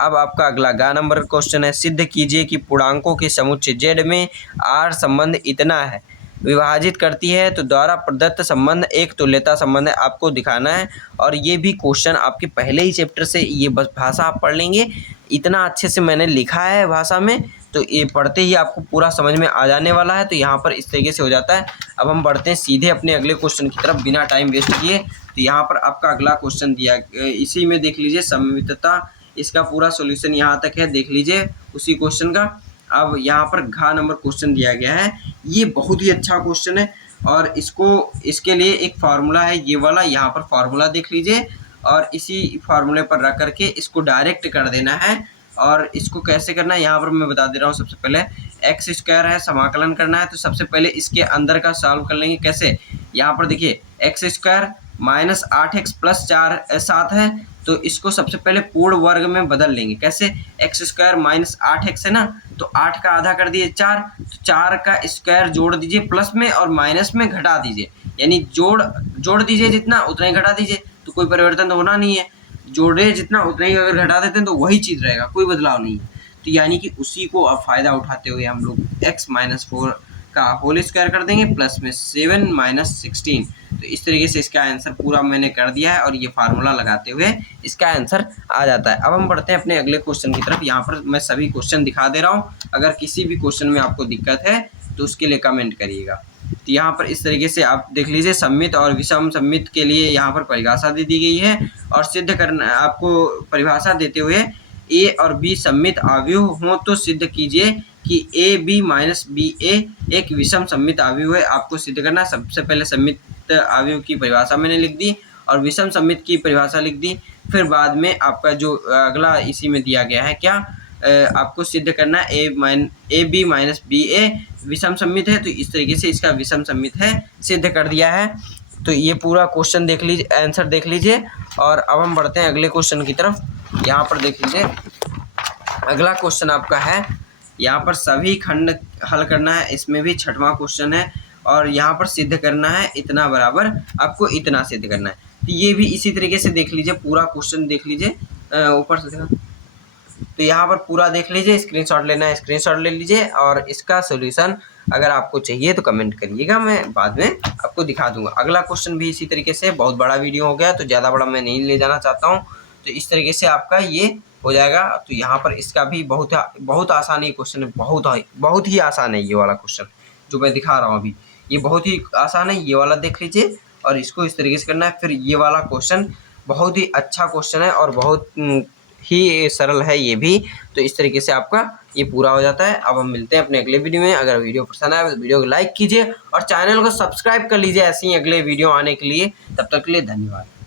अब आपका अगला ग नंबर क्वेश्चन है, सिद्ध कीजिए कि पूर्णांकों के समुच्चय z में r संबंध इतना है विभाजित करती है। तो द्वारा प्रदत्त संबंध एक तुल्यता संबंध है, आपको दिखाना है। और ये भी क्वेश्चन आपके पहले ही चैप्टर से, ये बस भाषा आप पढ़ लेंगे, इतना अच्छे से मैंने लिखा है भाषा में, तो ये पढ़ते ही आपको पूरा समझ में आ जाने वाला है। तो यहाँ पर इस तरीके से हो जाता है। अब हम बढ़ते हैं सीधे अपने अगले क्वेश्चन की तरफ बिना टाइम वेस्ट किए। तो यहाँ पर आपका अगला क्वेश्चन दिया, इसी में देख लीजिए सममितता, इसका पूरा सोल्यूशन यहाँ तक है, देख लीजिए उसी क्वेश्चन का। अब यहाँ पर घ नंबर क्वेश्चन दिया गया है, ये बहुत ही अच्छा क्वेश्चन है और इसके लिए एक फार्मूला है, ये वाला यहाँ पर फार्मूला देख लीजिए, और इसी फार्मूले पर रख करके इसको डायरेक्ट कर देना है। और इसको कैसे करना है यहाँ पर मैं बता दे रहा हूँ। सबसे पहले एक्स स्क्वायर है, समाकलन करना है, तो सबसे पहले इसके अंदर का सॉल्व कर लेंगे। कैसे, यहाँ पर देखिए x square minus 8x plus 7 है, तो इसको सबसे पहले पूर्ण वर्ग में बदल लेंगे। कैसे, एक्स स्क्वायर माइनस 8x है ना, तो 8 का आधा कर दिए 4, तो 4 का स्क्वायर जोड़ दीजिए प्लस में और माइनस में घटा दीजिए, यानी जोड़ दीजिए जितना उतना ही घटा दीजिए, तो कोई परिवर्तन तो होना नहीं है। जोड़े जितना उतना ही अगर घटा देते हैं तो वही चीज़ रहेगा, कोई बदलाव नहीं है। तो यानी कि उसी को अब फ़ायदा उठाते हुए हम लोग x - 4 का होल स्क्वायर कर देंगे प्लस में 7 - 16। तो इस तरीके से इसका आंसर पूरा मैंने कर दिया है और ये फार्मूला लगाते हुए इसका आंसर आ जाता है। अब हम बढ़ते हैं अपने अगले क्वेश्चन की तरफ। यहाँ पर मैं सभी क्वेश्चन दिखा दे रहा हूँ, अगर किसी भी क्वेश्चन में आपको दिक्कत है तो उसके लिए कमेंट करिएगा। तो यहाँ पर इस तरीके से आप देख लीजिए, सममित और विषम सममित के लिए यहाँ पर परिभाषा दे दी गई है, और सिद्ध करना आपको परिभाषा देते हुए ए और बी सममित अवयव हों तो सिद्ध कीजिए कि ए बी माइनस बी ए एक विषम सममित अवयव है। आपको सिद्ध करना, सबसे पहले सममित अवयव की परिभाषा मैंने लिख दी और विषम सममित की परिभाषा लिख दी। फिर बाद में आपका जो अगला इसी में दिया गया है, क्या आपको सिद्ध करना ए बी माइनस बी ए विषम सममित है, तो इस तरीके से इसका विषम सममित है, सिद्ध कर दिया है। तो ये पूरा क्वेश्चन देख लीजिए, आंसर देख लीजिए। और अब हम बढ़ते हैं अगले क्वेश्चन की तरफ। यहाँ पर देख लीजिए, अगला क्वेश्चन आपका है, यहाँ पर सभी खंड हल करना है, इसमें भी 6वां क्वेश्चन है, और यहाँ पर सिद्ध करना है इतना बराबर आपको इतना सिद्ध करना है। तो ये भी इसी तरीके से देख लीजिए, पूरा क्वेश्चन देख लीजिए, ऊपर से तो यहाँ पर पूरा देख लीजिए, स्क्रीनशॉट लेना है स्क्रीनशॉट ले लीजिए, और इसका सॉल्यूशन अगर आपको चाहिए तो कमेंट करिएगा, मैं बाद में आपको दिखा दूंगा। अगला क्वेश्चन भी इसी तरीके से, बहुत बड़ा वीडियो हो गया तो ज़्यादा बड़ा मैं नहीं ले जाना चाहता हूँ, तो इस तरीके से आपका ये हो जाएगा। तो यहाँ पर इसका भी बहुत आसान ही क्वेश्चन है, बहुत ही आसान है ये वाला क्वेश्चन जो मैं दिखा रहा हूँ अभी, ये बहुत ही आसान है। ये वाला देख लीजिए और इसको इस तरीके से करना है। फिर ये वाला क्वेश्चन बहुत ही अच्छा क्वेश्चन है और बहुत ही सरल है ये भी, तो इस तरीके से आपका ये पूरा हो जाता है। अब हम मिलते हैं अपने अगले वीडियो में। अगर वीडियो पसंद आए तो वीडियो को लाइक कीजिए और चैनल को सब्सक्राइब कर लीजिए ऐसे ही अगले वीडियो आने के लिए। तब तक के लिए धन्यवाद।